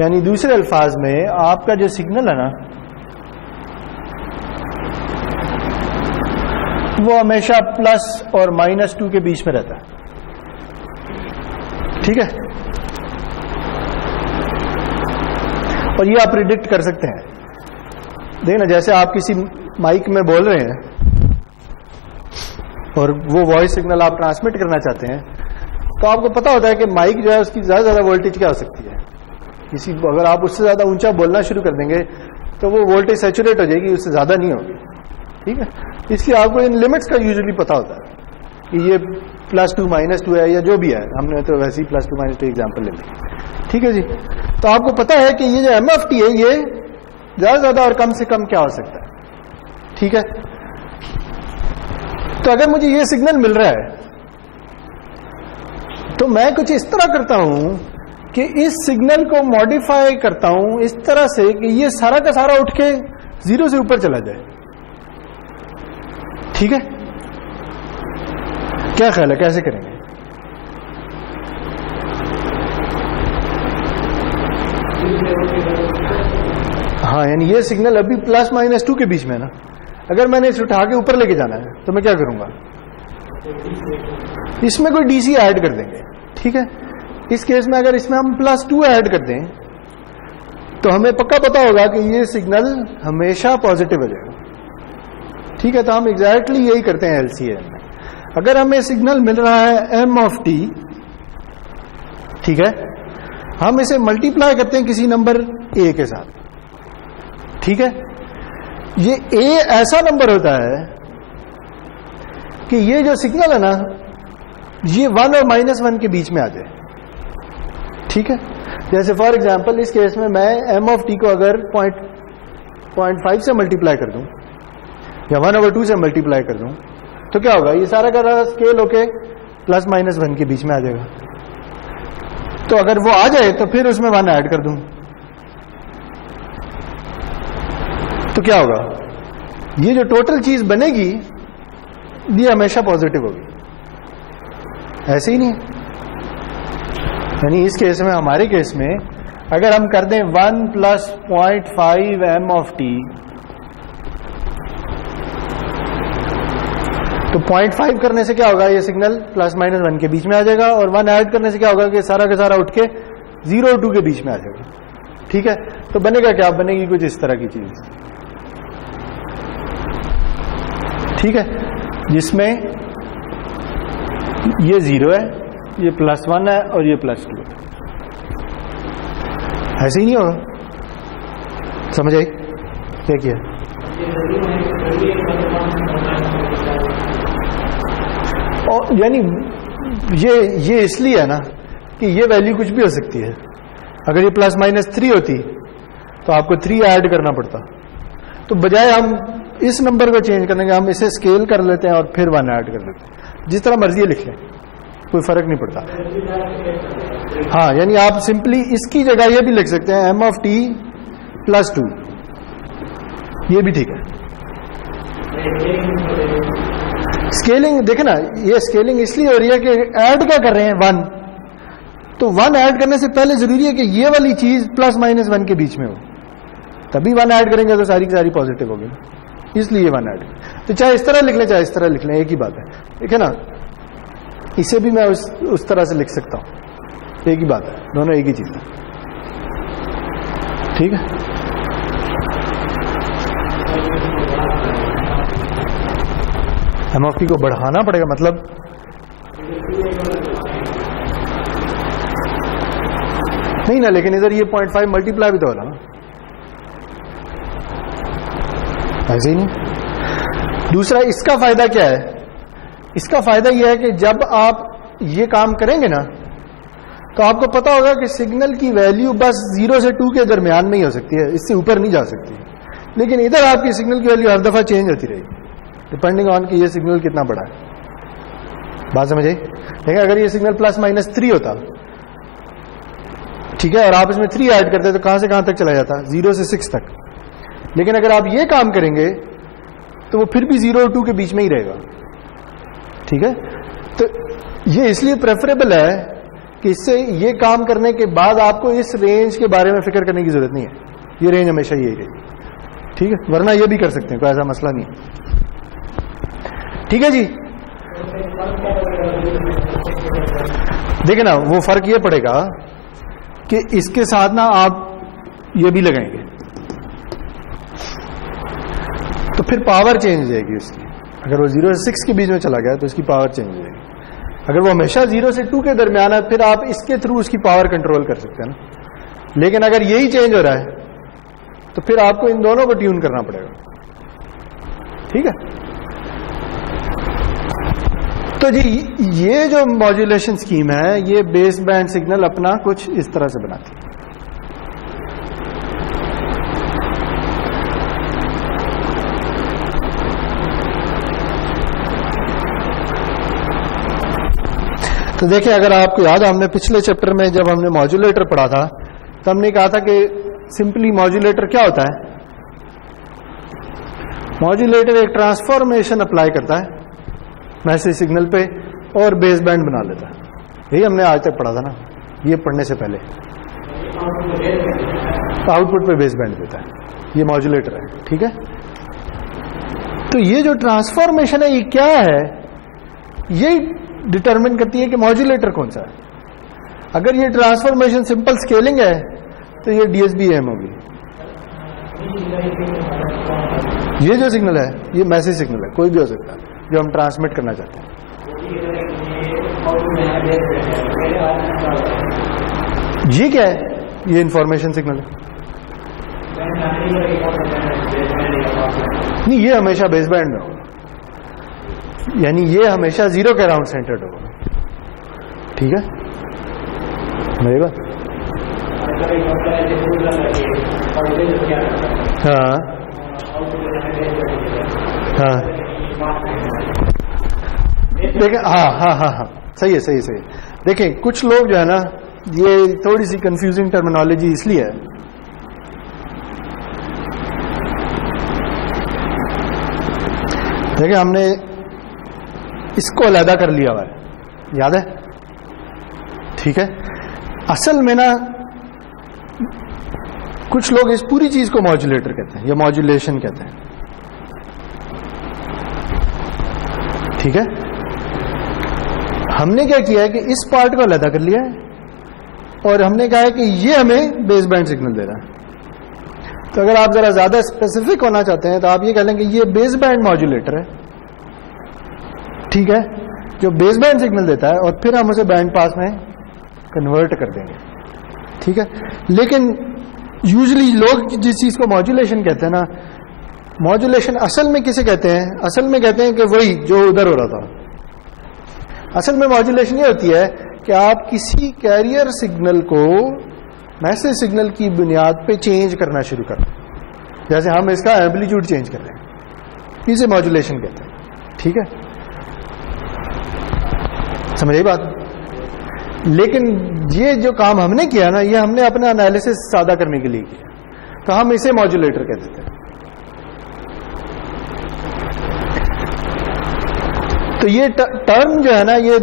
यानी दूसरे अल्फाज में आपका जो सिग्नल है ना, वो हमेशा प्लस और -2 के बीच में रहता है, ठीक है, और ये आप प्रिडिक्ट कर सकते हैं। देखना, जैसे आप किसी माइक में बोल रहे हैं और वो वॉइस सिग्नल आप ट्रांसमिट करना चाहते हैं, तो आपको पता होता है कि माइक जो है उसकी ज्यादा वोल्टेज क्या हो सकती है। किसी अगर आप उससे ज्यादा ऊंचा बोलना शुरू कर देंगे तो वो वोल्टेज सैचुरेट हो जाएगी, उससे ज्यादा नहीं होगी, ठीक है। इसलिए आपको इन लिमिट्स का यूजुअली पता होता है कि ये +2 -2 है या जो भी है, हमने तो वैसे ही +2 -2 एग्जाम्पल ले ली, ठीक है जी। तो आपको पता है कि ये जो MFT है ये ज्यादा और कम से कम क्या हो सकता है, ठीक है। तो अगर मुझे ये सिग्नल मिल रहा है तो मैं कुछ इस तरह करता हूं कि इस सिग्नल को मॉडिफाई करता हूं इस तरह से कि ये सारा का सारा उठ के 0 से ऊपर चला जाए, ठीक है। क्या ख्याल है, कैसे करेंगे? हाँ, यानी ये सिग्नल अभी +-2 के बीच में है ना, अगर मैंने इसे उठा के ऊपर लेके जाना है तो मैं क्या करूंगा, इसमें कोई DC ऐड कर देंगे, ठीक है। इस केस में अगर इसमें हम +2 ऐड कर दें तो हमें पक्का पता होगा कि ये सिग्नल हमेशा पॉजिटिव हो जाएगा, ठीक है। तो हम एग्जैक्टली यही करते हैं LC-AM में। अगर हमें सिग्नल मिल रहा है MFT, ठीक है, हम इसे मल्टीप्लाई करते हैं किसी नंबर A के साथ, ठीक है। ये A ऐसा नंबर होता है कि ये जो सिग्नल है ना, ये 1 और -1 के बीच में आ जाए, ठीक है। जैसे फॉर एग्जांपल इस केस में मैं MFT को अगर 0.5 से मल्टीप्लाई कर दूं या 1/2 से मल्टीप्लाई कर दूं तो क्या होगा, ये सारा का सारा स्केल होके +-1 के बीच में आ जाएगा। तो अगर वो आ जाए तो फिर उसमें 1 ऐड कर दूं तो क्या होगा, ये जो टोटल चीज बनेगी ये हमेशा पॉजिटिव होगी, ऐसे ही नहीं। यानी इस केस में, हमारे केस में अगर हम कर दें 1 + 0.5 MFT तो 0.5 करने से क्या होगा, ये सिग्नल +-1 के बीच में आ जाएगा, और 1 ऐड करने से क्या होगा कि सारा का सारा उठ के 0 और 2 के बीच में आ जाएगा, ठीक है। तो बनेगा क्या, बनेगी कुछ इस तरह की चीज, ठीक है, जिसमें ये 0 है, ये +1 है और ये +2 है। ऐसे ही नहीं होगा, समझ आई क्या किया? और यानी ये इसलिए है ना कि ये वैल्यू कुछ भी हो सकती है। अगर ये +-3 होती तो आपको 3 ऐड करना पड़ता, तो बजाय हम इस नंबर को चेंज करने के हम इसे स्केल कर लेते हैं और फिर 1 ऐड कर लेते हैं। जिस तरह मर्जी लिख लें, कोई फर्क नहीं पड़ता। हाँ, यानी आप सिंपली इसकी जगह ये भी लिख सकते हैं MFT +2, ये भी ठीक है। स्केलिंग देखे ना, ये स्केलिंग इसलिए हो रही है कि ऐड क्या कर रहे हैं 1, तो 1 ऐड करने से पहले जरूरी है कि ये वाली चीज +-1 के बीच में हो, तभी 1 ऐड करेंगे तो सारी की सारी पॉजिटिव होगी, इसलिए 1 ऐड। तो चाहे इस तरह लिख लें चाहे इस तरह लिख लें, एक ही बात है, ठीक है ना। इसे भी मैं उस तरह से लिख सकता हूं, एक ही बात है, दोनों एक ही चीज है, ठीक है। MFT को बढ़ाना पड़ेगा, मतलब नहीं ना, लेकिन इधर ये 0.5 मल्टीप्लाई भी तो हो रहा ना, ऐसे ही नहीं। दूसरा इसका फायदा क्या है, इसका फायदा यह है कि जब आप ये काम करेंगे ना तो आपको पता होगा कि सिग्नल की वैल्यू बस 0 से 2 के दरमियान में ही हो सकती है, इससे ऊपर नहीं जा सकती। लेकिन इधर आपकी सिग्नल की वैल्यू हर दफा चेंज होती रहेगी डिपेंडिंग ऑन कि ये सिग्नल कितना बड़ा है। बात समझ आई? देखिए अगर ये सिग्नल +-3 होता, ठीक है, और आप इसमें 3 ऐड करते तो कहां से कहां तक चला जाता, 0 से 6 तक। लेकिन अगर आप ये काम करेंगे तो वो फिर भी 0 और 2 के बीच में ही रहेगा, ठीक है। तो ये इसलिए प्रेफरेबल है कि इससे ये काम करने के बाद आपको इस रेंज के बारे में फिक्र करने की जरूरत नहीं है, ये रेंज हमेशा यही रहेगी, ठीक है। वरना ये भी कर सकते हैं, कोई ऐसा मसला नहीं है, ठीक है जी। देखिए ना, वो फर्क ये पड़ेगा कि इसके साथ ना आप ये भी लगाएंगे तो फिर पावर चेंज हो जाएगी उसकी। अगर वो 0 से 6 के बीच में चला गया तो इसकी पावर चेंज हो जाएगी। अगर वो हमेशा 0 से 2 के दरमियान है फिर आप इसके थ्रू उसकी पावर कंट्रोल कर सकते हैं ना। लेकिन अगर यही चेंज हो रहा है तो फिर आपको इन दोनों को ट्यून करना पड़ेगा, ठीक है। तो जी ये जो मॉड्यूलेशन स्कीम है ये बेस बैंड सिग्नल अपना कुछ इस तरह से बनाती है। तो देखिए अगर आपको याद है हमने पिछले चैप्टर में जब हमने मॉड्यूलेटर पढ़ा था तो हमने कहा था कि सिंपली मॉड्यूलेटर क्या होता है। मॉड्यूलेटर एक ट्रांसफॉर्मेशन अप्लाई करता है मैसेज सिग्नल पे और बेस बैंड बना लेता है। यही हमने आज तक पढ़ा था ना, ये पढ़ने से पहले आउटपुट पे बेस बैंड देता है, ये मॉड्यूलेटर है, ठीक है। तो ये जो ट्रांसफॉर्मेशन है ये क्या है, ये डिटरमिन करती है कि मॉड्यूलेटर कौन सा है। अगर ये ट्रांसफॉर्मेशन सिंपल स्केलिंग है तो ये DSB-AM होगी। ये जो सिग्नल है ये मैसेज सिग्नल है, कोई भी हो सकता है जो हम ट्रांसमिट करना चाहते हैं। ये क्या है, ये इंफॉर्मेशन सिग्नल है। नहीं, ये हमेशा बेस बैंड में होगा, यानी ये हमेशा 0 के अराउंड सेंटर्ड होगा, ठीक है। मेरी बात, हाँ हाँ देखें, हाँ सही है, सही सही। देखें कुछ लोग जो है ना, ये थोड़ी सी कंफ्यूजिंग टर्मिनोलॉजी इसलिए है, देखिए हमने इसको अलग कर लिया हुआ है, याद है, ठीक है। असल में ना कुछ लोग इस पूरी चीज को मॉड्यूलेटर कहते हैं या मॉड्यूलेशन कहते हैं, ठीक है। हमने क्या किया है कि इस पार्ट को अलग कर लिया है और हमने कहा है कि ये हमें बेस बैंड सिग्नल दे रहा है। तो अगर आप जरा ज्यादा स्पेसिफिक होना चाहते हैं तो आप ये कह लेंगे ये बेस बैंड मॉड्यूलेटर है, ठीक है, जो बेस बैंड सिग्नल देता है और फिर हम उसे बैंड पास में कन्वर्ट कर देंगे, ठीक है। लेकिन यूजुअली लोग जिस चीज को मॉड्यूलेशन कहते हैं ना, मॉड्यूलेशन असल में किसे कहते हैं, असल में कहते हैं कि वही जो उधर हो रहा था। असल में मॉड्यूलेशन ये होती है कि आप किसी कैरियर सिग्नल को मैसेज सिग्नल की बुनियाद पे चेंज करना शुरू कर दें, जैसे हम इसका एम्पलीट्यूड चेंज कर रहे हैं, इसे मॉड्यूलेशन कहते हैं, ठीक है। समझिए बात। लेकिन ये जो काम हमने किया ना, ये हमने अपना एनालिसिस सादा करने के लिए किया, तो हम इसे मॉड्यूलेटर कह देते हैं। तो ये टर्म जो है ना, ये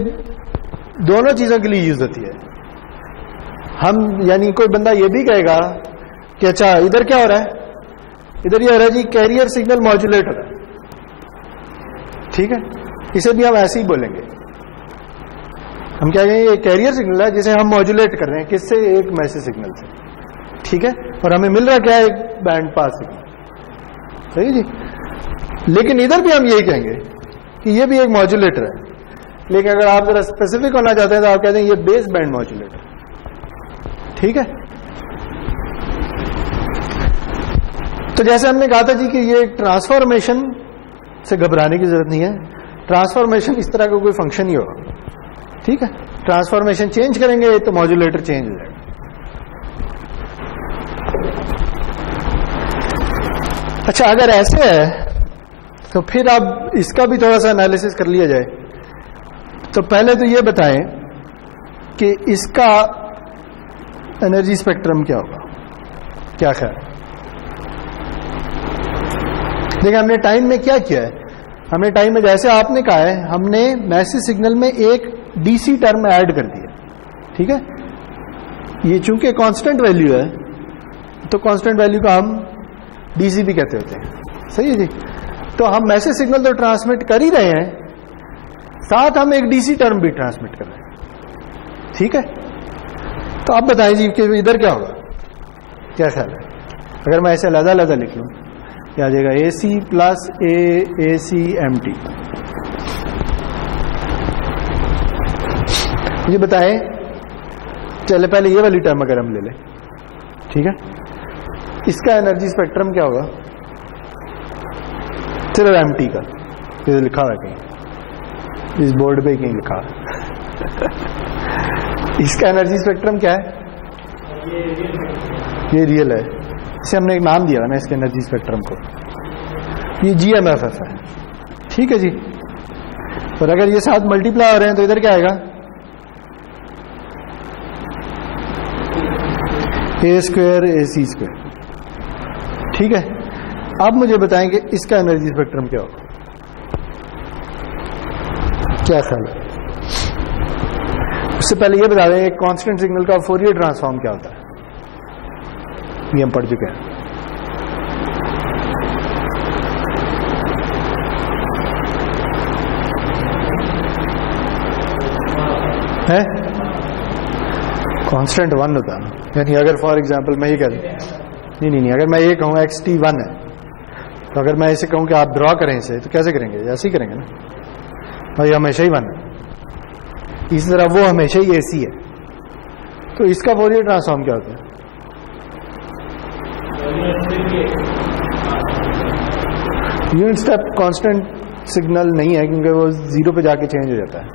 दोनों चीजों के लिए यूज होती है। हम यानी कोई बंदा ये भी कहेगा कि अच्छा इधर क्या हो रहा है, इधर ये हो रहा है जी कैरियर सिग्नल मॉड्यूलेटर, ठीक है, इसे भी हम ऐसे ही बोलेंगे। हम क्या कहेंगे, ये कैरियर सिग्नल है जिसे हम मॉड्यूलेट कर रहे हैं, किससे, एक मैसेज सिग्नल से, ठीक है, और हमें मिल रहा क्या है, एक बैंड पास सिग्नल, सही जी। लेकिन इधर भी हम यही कहेंगे कि ये भी एक मॉड्यूलेटर है, लेकिन अगर आप जरा स्पेसिफिक होना चाहते हैं तो आप कहते हैं ये बेस बैंड मॉड्यूलेटर, ठीक है। तो जैसे हमने कहा था जी कि ये ट्रांसफॉर्मेशन से घबराने की जरूरत नहीं है, ट्रांसफॉर्मेशन इस तरह का कोई फंक्शन ही होगा, ठीक है। ट्रांसफॉर्मेशन चेंज करेंगे तो मॉड्यूलेटर चेंज हो जाएगा। अच्छा, अगर ऐसे है तो फिर अब इसका भी थोड़ा सा एनालिसिस कर लिया जाए। तो पहले तो ये बताएं कि इसका एनर्जी स्पेक्ट्रम क्या होगा, क्या ख्याल? देखिए, हमने टाइम में क्या किया है, हमने टाइम में जैसे आपने कहा है, हमने मैसेज सिग्नल में एक डीसी टर्म ऐड कर दिया, ठीक है। ये चूंकि कांस्टेंट वैल्यू है तो कांस्टेंट वैल्यू का हम डीसी भी कहते होते हैं, सही है जी। तो हम मैसेज सिग्नल तो ट्रांसमिट कर ही रहे हैं, साथ हम एक डीसी टर्म भी ट्रांसमिट कर रहे हैं, ठीक है। तो आप बताइए जी कि इधर क्या होगा, क्या ख्याल है? अगर मैं ऐसे अलग-अलग लिख लूं, क्या आ जाएगा? AC plus AC MT। ये बताएं, चले पहले ये वाली टर्म अगर हम ले लें, ठीक है, इसका एनर्जी स्पेक्ट्रम क्या होगा? सिर्फ MT का, ये लिखा हुआ है कहीं, इस बोर्ड पे कहीं लिखा है। इसका एनर्जी स्पेक्ट्रम क्या है? ये रियल है, इसे हमने एक नाम दिया ना इसके एनर्जी स्पेक्ट्रम को, ये GMFF है, ठीक है जी। और अगर ये साथ मल्टीप्लाई हो रहे हैं तो इधर क्या आएगा? A² AC², ठीक है। अब मुझे बताएं कि इसका एनर्जी स्पेक्ट्रम क्या होगा, क्या ख्याल है? उससे पहले ये बता दें एक कांस्टेंट सिग्नल का फोरियर ट्रांसफॉर्म क्या होता है, ये हम पढ़ चुके हैं। है कांस्टेंट 1 होता है ना, यानी अगर फॉर एग्जांपल मैं ये कह दूं, नहीं, अगर मैं ये कहूं xt1 है, तो अगर मैं इसे कहूं कि आप ड्रॉ करें इसे, तो कैसे करेंगे? ऐसे ही करेंगे ना, और ये हमेशा ही 1 है। इसी तरह वो हमेशा ही AC है, तो इसका फोरियर ट्रांसफॉर्म क्या होता है? यूनिट स्टेप कांस्टेंट सिग्नल नहीं है, क्योंकि वो 0 पे जाके चेंज हो जाता है,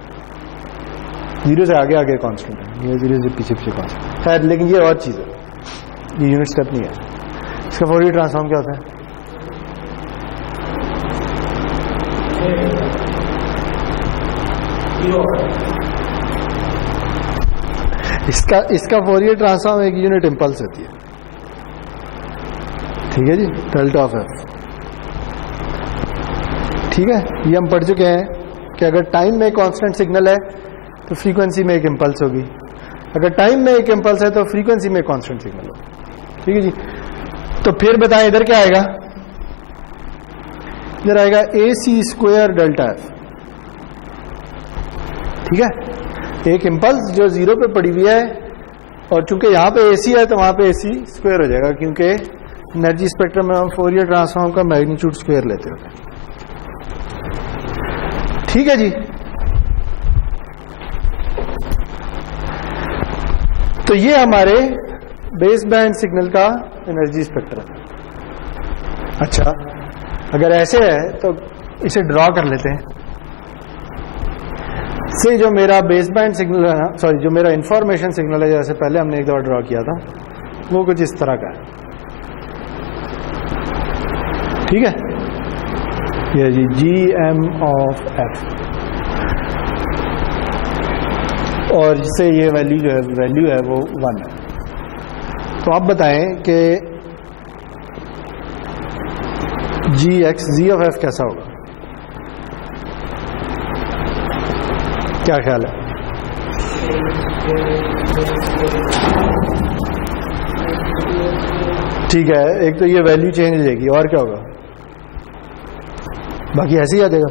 0 से आगे कांस्टेंट है, ये 0 से पीछे कांस्टेंट। खैर, लेकिन ये और चीज है, ये यूनिट स्टेप नहीं है। इसका फोरियर ट्रांसफॉर्म क्या होता है? इसका फोरियर ट्रांसफॉर्म एक यूनिट इंपल्स होती है, ठीक है जी, डेल्टा ऑफ एफ, ठीक है। ये हम पढ़ चुके हैं कि अगर टाइम में कांस्टेंट सिग्नल है तो फ्रीक्वेंसी में एक इंपल्स होगी, अगर टाइम में एक इंपल्स है तो फ्रीक्वेंसी में कांस्टेंट सिग्नल होगा, ठीक है जी। तो फिर बताएं इधर क्या आएगा? इधर आएगा AC² डेल्टा एफ, ठीक है। एक इंपल्स जो 0 पे पड़ी हुई है, और चूंकि यहां पे AC है तो वहां पे AC² हो जाएगा, क्योंकि एनर्जी स्पेक्ट्रम में हम फोरियर ट्रांसफॉर्म का मैग्नीट्यूड स्क्वायर लेते होते हैं, ठीक है जी। तो ये हमारे बेस बैंड सिग्नल का एनर्जी स्पेक्ट्रम। अच्छा, अगर ऐसे है तो इसे ड्रॉ कर लेते हैं। से जो मेरा बेस बैंड सिग्नल है ना, सॉरी, जो मेरा इंफॉर्मेशन सिग्नल है, जैसे पहले हमने एक दफा ड्रॉ किया था, वो कुछ इस तरह का है, ठीक है। ये जी GM ऑफ F, और इससे ये वैल्यू है वो 1 है। तो आप बताएं कि G ऑफ F कैसा होगा, क्या ख्याल है? ठीक है, एक तो ये वैल्यू चेंज हो जाएगी, और क्या होगा? बाकी ऐसे ही आ जाएगा,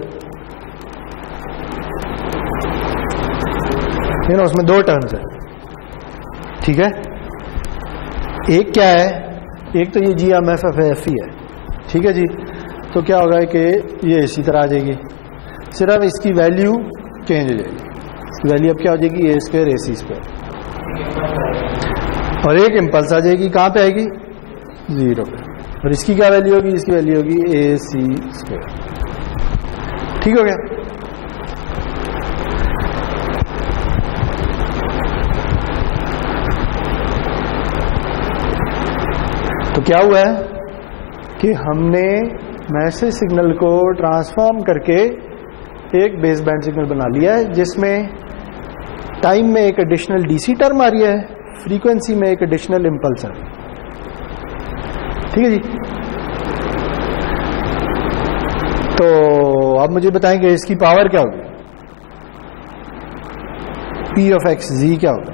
ये ना, उसमें 2 टर्म्स है, ठीक है। एक क्या है, एक तो ये GMFF ही है, ठीक है जी। तो क्या होगा कि ये इसी तरह आ जाएगी, सिर्फ इसकी वैल्यू चेंज हो जाएगी। इसकी वैल्यू अब क्या हो जाएगी? A² AC²। और एक इम्पल्स आ जाएगी, कहां पे आएगी? 0 पे। और इसकी क्या वैल्यू होगी? इसकी वैल्यू होगी AC²। ठीक हो गया? तो क्या हुआ है कि हमने मैसेज सिग्नल को ट्रांसफॉर्म करके एक बेस बैंड सिग्नल बना लिया है, जिसमें टाइम में एक एडिशनल डीसी टर्म आ रही है, फ्रीक्वेंसी में एक एडिशनल इम्पल्स आ रही है। ठीक है जी? तो आप मुझे बताएंगे इसकी पावर क्या होगी? P of x z क्या होगा?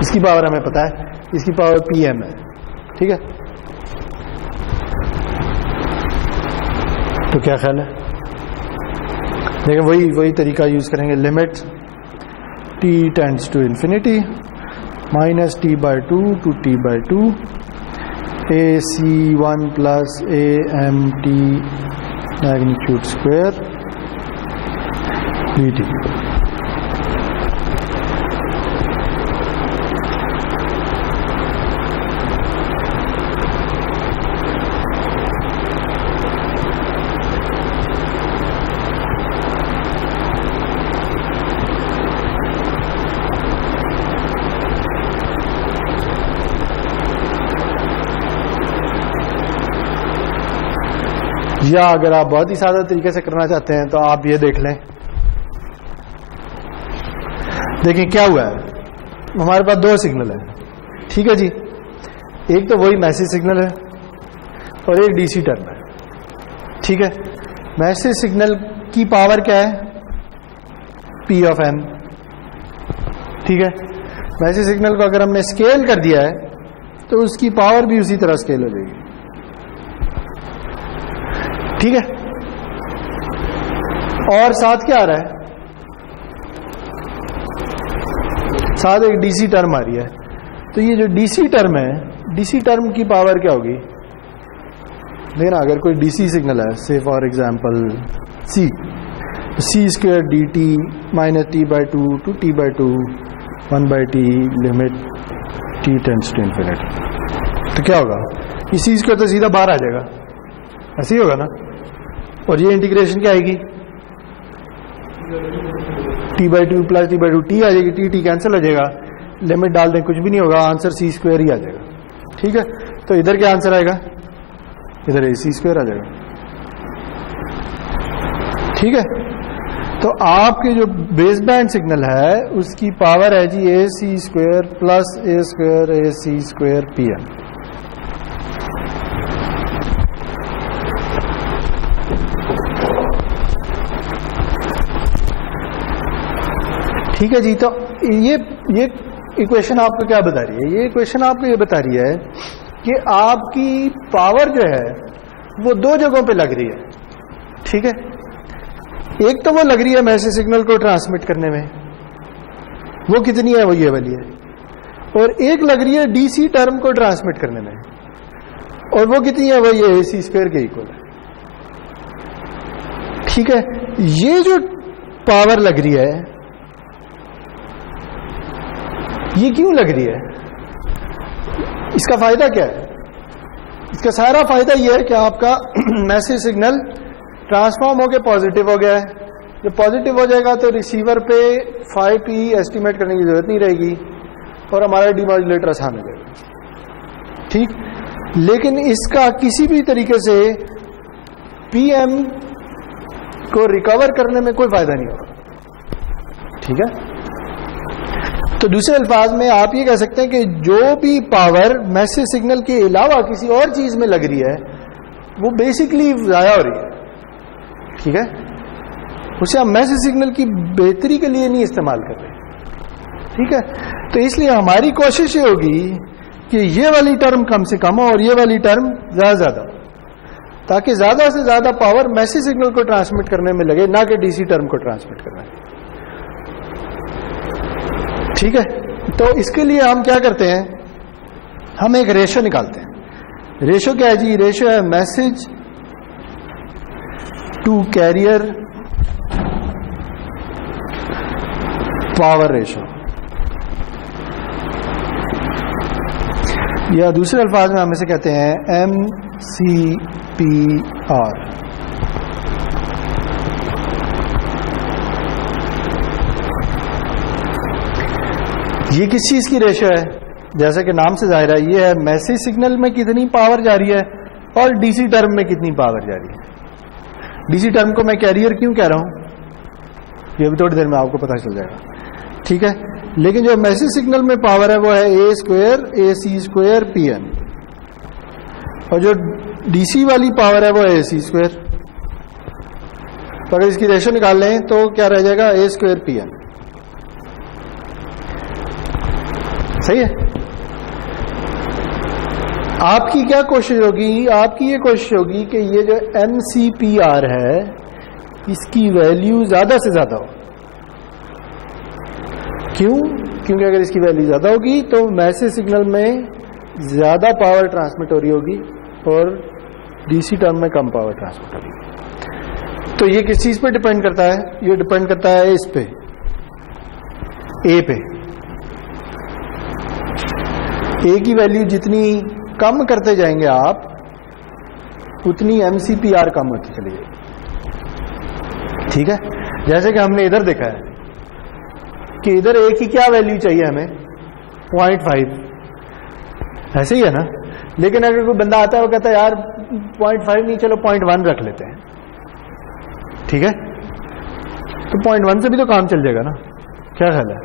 इसकी पावर हमें पता है, इसकी पावर PM है। ठीक है? तो क्या ख्याल है? देखिए वही तरीका यूज करेंगे। Limit t tends to infinity -t/2 to t/2 AC1 plus AMT magnitude square dt। या अगर आप बहुत ही सादा तरीके से करना चाहते हैं तो आप ये देख लें। देखिए क्या हुआ है, हमारे पास दो सिग्नल है। ठीक है जी? एक तो वही मैसेज सिग्नल है और एक डीसी टर्म है। ठीक है? मैसेज सिग्नल की पावर क्या है? P of m। ठीक है? मैसेज सिग्नल को अगर हमने स्केल कर दिया है तो उसकी पावर भी उसी तरह स्केल हो जाएगी। ठीक है? और साथ क्या आ रहा है? साथ एक डीसी टर्म आ रही है। तो ये जो डीसी टर्म है, डीसी टर्म की पावर क्या होगी? देखना, अगर कोई डीसी सिग्नल है, say for example c² dt -t/2 to t/2 1/t limit t tends to infinity. तो क्या होगा? इस c² तो सीधा बाहर आ जाएगा, ऐसे ही होगा ना। और ये इंटीग्रेशन क्या आएगी? t/2 प्लस t/2 t आ जाएगी, t कैंसिल हो जाएगा, लिमिट डाल दें कुछ भी नहीं होगा, आंसर c² ही आ जाएगा। ठीक है? तो इधर क्या आंसर आएगा? इधर AC² आ जाएगा। ठीक है? तो आपके जो बेस बैंड सिग्नल है उसकी पावर है जी AC² plus A² AC² PM। ठीक है जी? तो ये इक्वेशन आपको क्या बता रही है? ये इक्वेशन आपको ये बता रही है कि आपकी पावर जो है वो दो जगहों पे लग रही है। ठीक है? एक तो वो लग रही है मैसेज सिग्नल को ट्रांसमिट करने में, वो कितनी है? वो ये वाली है। और एक लग रही है डीसी टर्म को ट्रांसमिट करने में, और वो कितनी है? वो ये AC² के इक्वल है। ठीक है? ये जो पावर लग रही है, ये क्यों लग रही है? इसका फायदा क्या है? इसका सारा फायदा यह है कि आपका मैसेज सिग्नल ट्रांसफॉर्म होकर पॉजिटिव हो गया है। जब पॉजिटिव हो जाएगा तो रिसीवर पे 5p एस्टिमेट करने की जरूरत नहीं रहेगी और हमारा डीमॉड्यूलेटर आसान हो जाएगा। ठीक? लेकिन इसका किसी भी तरीके से PM को रिकवर करने में कोई फायदा नहीं होगा। ठीक है? तो दूसरे अल्फाज में आप ये कह सकते हैं कि जो भी पावर मैसेज सिग्नल के अलावा किसी और चीज में लग रही है वो बेसिकली जाया हो रही है। ठीक है? उसे हम मैसेज सिग्नल की बेहतरी के लिए नहीं इस्तेमाल कर रहे। ठीक है? तो इसलिए हमारी कोशिश ये होगी कि ये वाली टर्म कम से कम हो और ये वाली टर्म ज्यादा, ताकि ज्यादा से ज्यादा पावर मैसेज सिग्नल को ट्रांसमिट करने में लगे, ना कि डीसी टर्म को ट्रांसमिट करने में। ठीक है? तो इसके लिए हम क्या करते हैं? हम एक रेशो निकालते हैं। रेशो क्या है जी? रेशो है message to carrier power ratio, या दूसरे अल्फाज में हम इसे कहते हैं MCPR। ये किस चीज की रेशो है? जैसे कि नाम से जाहिर है, ये है मैसेज सिग्नल में कितनी पावर जा रही है और डीसी टर्म में कितनी पावर जा रही है। डीसी टर्म को मैं कैरियर क्यों कह रहा हूं, ये भी थोड़ी देर में आपको पता चल जाएगा, ठीक है। लेकिन जो मैसेज सिग्नल में पावर है वो है A² PN, और जो डीसी वाली पावर है वो है AC²। तो अगर इसकी रेशो निकाल लें तो क्या रह जाएगा? A² PN। सही है। आपकी क्या कोशिश होगी? आपकी ये कोशिश होगी कि ये जो MCPR है इसकी वैल्यू ज्यादा से ज्यादा हो। क्यों? क्योंकि अगर इसकी वैल्यू ज्यादा होगी तो मैसेज सिग्नल में ज्यादा पावर ट्रांसमिट हो रही होगी और डीसी टर्म में कम पावर ट्रांसमिट होगी। तो ये किस चीज पे डिपेंड करता है? ये डिपेंड करता है इस पे, ए पे। ए की वैल्यू जितनी कम करते जाएंगे आप, उतनी MCPR कम होती चली जाएगी, ठीक है। जैसे कि हमने इधर देखा है कि इधर ए की क्या वैल्यू चाहिए हमें? 0.5, ऐसे ही है ना। लेकिन अगर कोई बंदा आता है वो कहता है यार 0.5 नहीं, चलो 0.1 रख लेते हैं, ठीक है। तो 0.1 से भी तो काम चल जाएगा ना, क्या ख्याल है?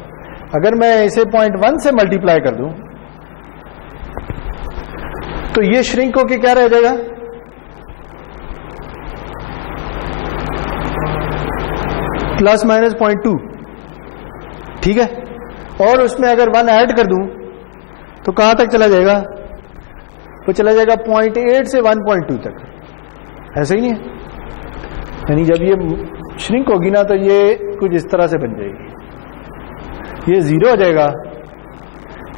अगर मैं इसे 0.1 से मल्टीप्लाई कर दूं तो ये श्रिंक होके क्या रह जाएगा? ±0.2, ठीक है। और उसमें अगर 1 ऐड कर दूं तो कहां तक चला जाएगा? वो चला जाएगा 0.8 से 1.2 तक, ऐसे ही नहीं है? यानी जब ये श्रिंक होगी ना तो ये कुछ इस तरह से बन जाएगी, ये 0 हो जाएगा,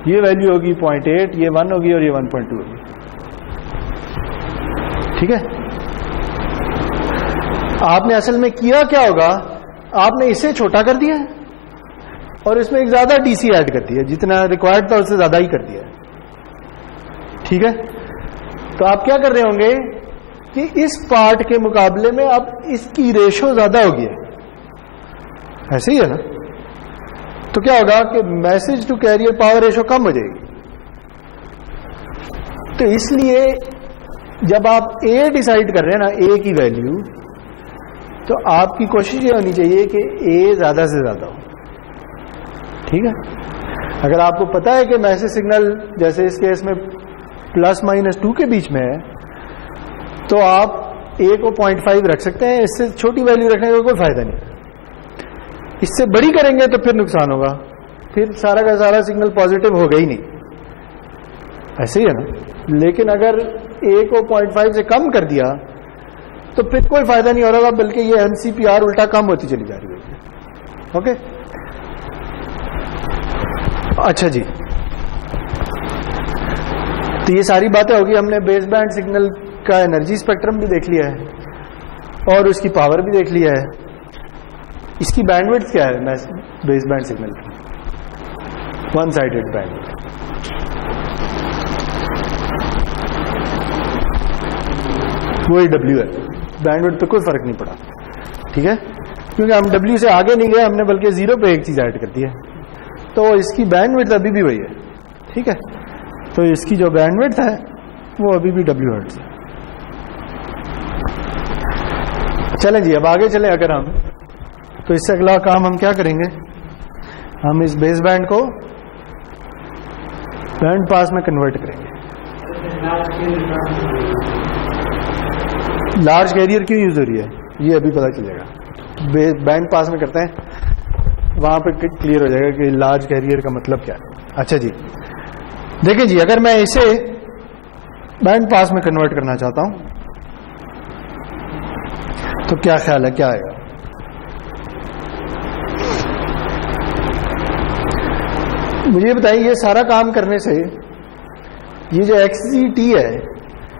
ये वैल्यू होगी 0.8, ये 1 होगी और ये 1.2 होगी, ठीक है। आपने असल में किया क्या होगा? आपने इसे छोटा कर दिया है और इसमें एक ज्यादा डीसी ऐड कर दिया, जितना रिक्वायर्ड था उससे ज्यादा ही कर दिया है, ठीक है। तो आप क्या कर रहे होंगे कि इस पार्ट के मुकाबले में अब इसकी रेशो ज्यादा होगी, ऐसे ही है ना। तो क्या होगा कि message to carrier power ratio कम हो जाएगी। तो इसलिए जब आप ए डिसाइड कर रहे हैं ना, ए की वैल्यू, तो आपकी कोशिश ये होनी चाहिए कि ए ज्यादा से ज्यादा हो, ठीक है। अगर आपको पता है कि मैसेज सिग्नल जैसे इस केस में ±2 के बीच में है, तो आप ए को 0.5 रख सकते हैं, इससे छोटी वैल्यू रखने का कोई फायदा नहीं। इससे बड़ी करेंगे तो फिर नुकसान होगा, फिर सारा का सारा सिग्नल पॉजिटिव होगा ही नहीं, ऐसे ही है ना। लेकिन अगर ए को 0.5 से कम कर दिया तो फिर कोई फायदा नहीं हो रहा, बल्कि ये MCPR उल्टा कम होती चली जा रही है। ओके, अच्छा जी। तो ये सारी बातें होगी। हमने बेस बैंड सिग्नल का एनर्जी स्पेक्ट्रम भी देख लिया है और उसकी पावर भी देख लिया है। इसकी बैंडविड्थ क्या है बेस बैंड सिग्नल की? 1 साइडेड बैंडविड्थ। वही W है, बैंडविड्थ पे कोई फर्क नहीं पड़ा, ठीक है, क्योंकि हम W से आगे नहीं गए, हमने बल्कि 0 पे एक चीज ऐड कर दी है, तो इसकी बैंडविड्थ अभी भी वही है, ठीक है। तो इसकी जो बैंडविड्थ है वो अभी भी W हर्ट्ज है। चलें जी, अब आगे चलें। अगर हम तो इससे अगला काम हम क्या करेंगे, हम इस बेस बैंड को बैंड पास में कन्वर्ट करेंगे। लार्ज कैरियर क्यों यूज हो रही है ये अभी पता चलेगा, बैंड पास में करते हैं, वहां पे क्लियर हो जाएगा कि लार्ज कैरियर का मतलब क्या है। अच्छा जी, देखिए जी, अगर मैं इसे बैंड पास में कन्वर्ट करना चाहता हूं तो क्या ख्याल है, क्या आएगा? मुझे बताइए, ये सारा काम करने से ये जो XCT है,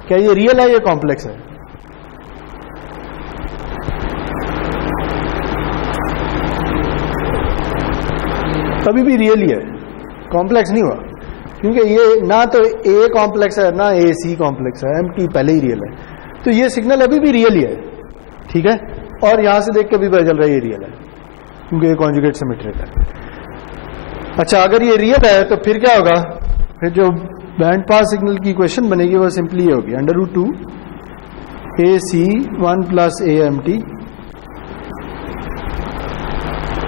क्या ये रियल है या कॉम्प्लेक्स है? अभी भी रियल ही है, कॉम्प्लेक्स नहीं हुआ, क्योंकि ये ना तो ए कॉम्प्लेक्स है ना ए सी कॉम्प्लेक्स है, एम टी पहले ही रियल है, तो ये सिग्नल अभी भी रियल ही है, ठीक है। और यहां से देख के भी पता चल रहा है ये रियल है, क्योंकि ये कॉन्जुगेट सिमेट्रिक है। अच्छा, अगर ये रियल है तो फिर क्या होगा, फिर जो बैंड पास सिग्नल की इक्वेशन बनेगी वो सिंपली ये होगी √2 AC 1 + AMT।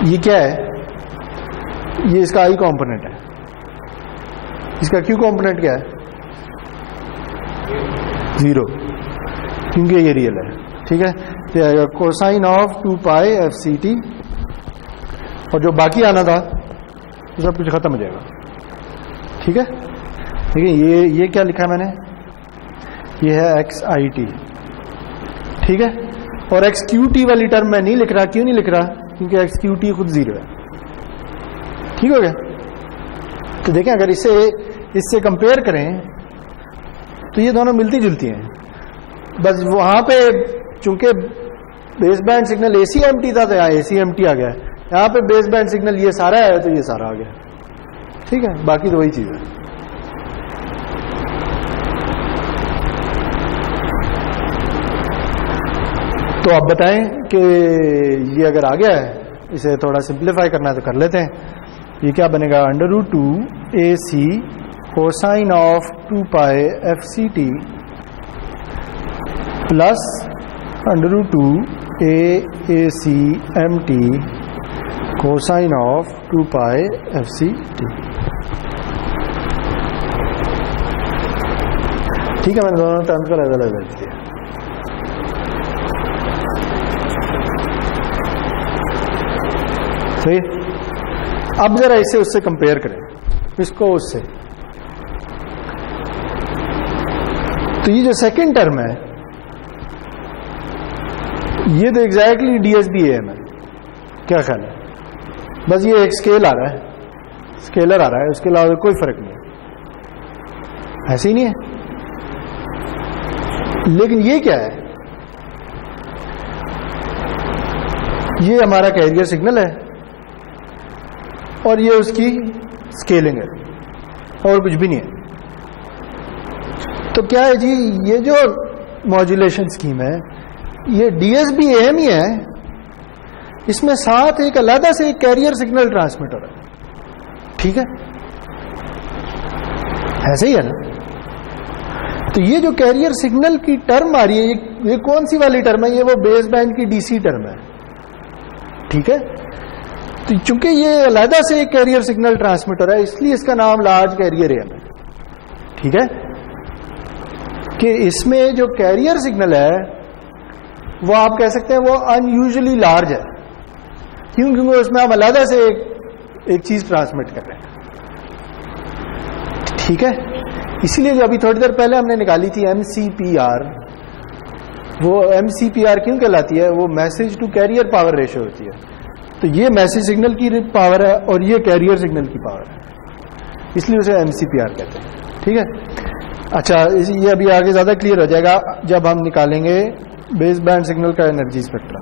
ये क्या है, ये इसका I कॉम्पोनेंट है, इसका Q कॉम्पोनेंट क्या है 0, क्योंकि ये रियल है, ठीक है। तो आएगा कोसाइन ऑफ 2 पाई FCT, और जो बाकी आना था तो सब कुछ खत्म हो जाएगा, ठीक है। देखिए ये क्या लिखा है मैंने, ये है XIT, ठीक है। और XQT वाली टर्म मैं नहीं लिख रहा, क्यों नहीं लिख रहा, क्योंकि XQT खुद 0 है, ठीक हो गया। तो देखें अगर इससे कंपेयर करें तो ये दोनों मिलती जुलती हैं, बस वहां पे चूंकि बेस बैंड सिग्नल ACMT था तो यहाँ ACMT आ गया, यहाँ पे बेस बैंड सिग्नल ये सारा है तो ये सारा आ गया, ठीक है। बाकी तो वही चीज है। तो आप बताएं कि ये अगर आ गया है, इसे थोड़ा सिंप्लीफाई करना है तो कर लेते हैं। ये क्या बनेगा √2 AC cosine of 2 pi FCT plus √2 ACMT cosine of 2 pi FCT, ठीक है। मैंने दोनों टर्म्स को अलग अलग रख दिया। सही। अब जरा इसे उससे कंपेयर करें, इसको उससे, तो ये जो सेकंड टर्म है ये तो एग्जैक्टली DSB-AM है, क्या ख्याल है। बस ये एक स्केल आ रहा है, स्केलर आ रहा है, उसके अलावा कोई फर्क नहीं है, ऐसे ही नहीं है। लेकिन ये क्या है, ये हमारा कैरियर सिग्नल है और ये उसकी स्केलिंग है और कुछ भी नहीं है। तो क्या है जी, ये जो मॉड्यूलेशन स्कीम है ये DSB-AM ही है, इसमें साथ एक अलग से एक कैरियर सिग्नल ट्रांसमीटर है, ठीक है, ऐसे ही है ना। तो ये जो कैरियर सिग्नल की टर्म आ रही है, ये कौन सी वाली टर्म है, ये वो बेस बैंड की DC टर्म है, ठीक है। तो चूंकि ये अलहदा से एक कैरियर सिग्नल ट्रांसमीटर है, इसलिए इसका नाम लार्ज कैरियर AM है, ठीक है। कि इसमें जो कैरियर सिग्नल है वो आप कह सकते हैं वो अनयूजुअली लार्ज है, क्यों, क्योंकि उसमें हम अलहदा से एक चीज ट्रांसमिट कर रहे हैं, ठीक है। इसीलिए जो अभी थोड़ी देर पहले हमने निकाली थी MCPR, वो MCPR क्यों कहलाती है, वो message to carrier power ratio होती है। तो ये मैसेज सिग्नल की पावर है और ये कैरियर सिग्नल की पावर है, इसलिए उसे MCPR कहते हैं, ठीक है। अच्छा, ये अभी आगे ज्यादा क्लियर हो जाएगा जब हम निकालेंगे बेस बैंड सिग्नल का एनर्जी स्पेक्ट्रम।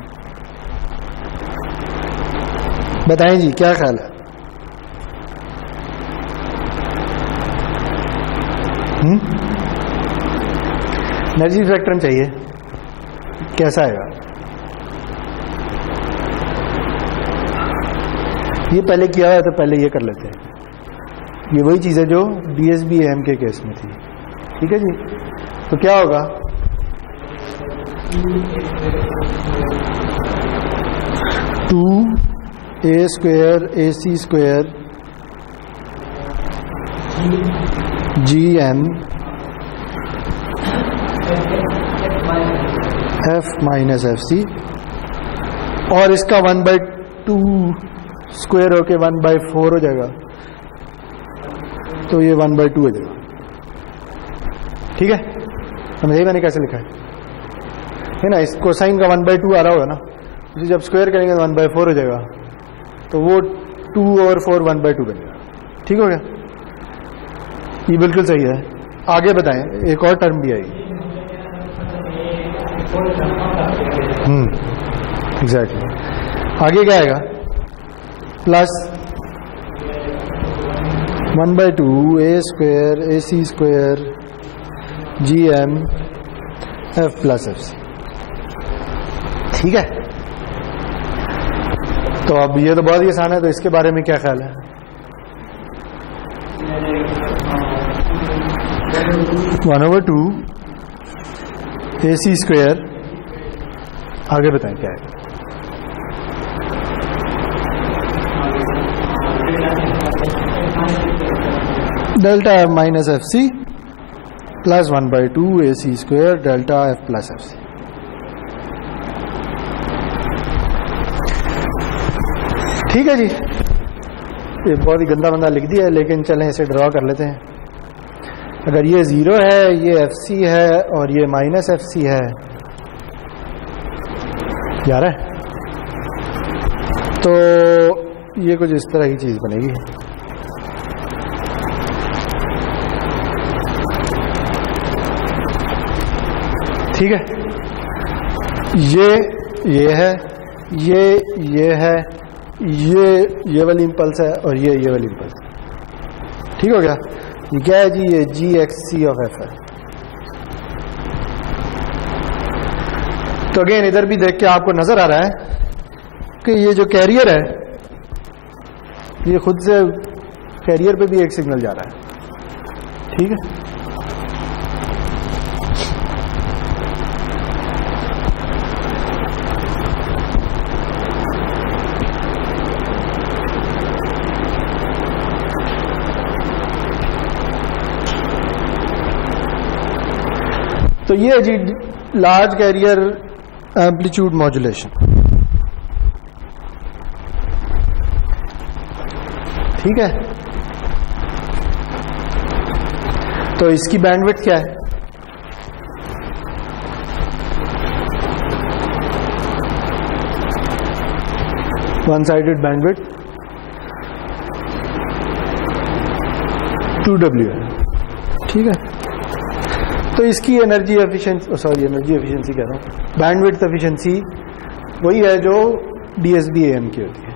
बताएं जी, क्या ख्याल है। एनर्जी स्पेक्ट्रम चाहिए, कैसा आएगा। ये पहले किया हुआ है तो पहले ये कर लेते हैं। ये वही चीज है जो DSB-AM के केस में थी, ठीक है जी। तो क्या होगा, two A² AC² GM F minus FC, और इसका 1/2 स्क्वायर होके 1/4 हो जाएगा, तो ये 1/2 हो जाएगा, ठीक है। समझिए मैंने कैसे लिखा है ना। इसको साइन का 1/2 आ रहा होगा ना, उसे जब स्क्वायर करेंगे तो 1/4 हो जाएगा, तो वो 2/4 1/2 बनेगा, ठीक हो गया। ये बिल्कुल सही है। आगे बताएं, एक और टर्म भी आएगी। एग्जैक्टली। आगे क्या आएगा, plus 1/2 a square AC square GM F plus FC। ठीक है, तो अब ये तो बहुत ही आसान है, तो इसके बारे में क्या ख्याल है? One over two AC square, आगे बताएं क्या है? Delta F minus FC plus 1/2 AC square delta F plus FC। ठीक है जी, ये बहुत ही गंदा बंदा लिख दिया है, लेकिन चलें इसे ड्रॉ कर लेते हैं। अगर ये 0 है, ये FC है और ये माइनस FC है, यार है, तो ये कुछ इस तरह की चीज बनेगी। ठीक है, ये है, ये है, ये वाली इंपल्स है और ये वाली इंपल्स। ठीक हो गया, ये क्या है जी? ये GXC ऑफ F है। तो अगेन इधर भी देख के आपको नजर आ रहा है कि ये जो कैरियर है, ये खुद से कैरियर पे भी एक सिग्नल जा रहा है। ठीक है, तो ये है जी लार्ज कैरियर एम्पलीट्यूड मॉड्यूलेशन। ठीक है, तो इसकी बैंडविड्थ क्या है? वन साइडेड बैंडविड्थ 2W है। ठीक है, तो इसकी एनर्जी एफिशिएंसी कह रहा हूँ, बैंडविड्थ एफिशिएंसी वही है जो DSB-AM की होती है,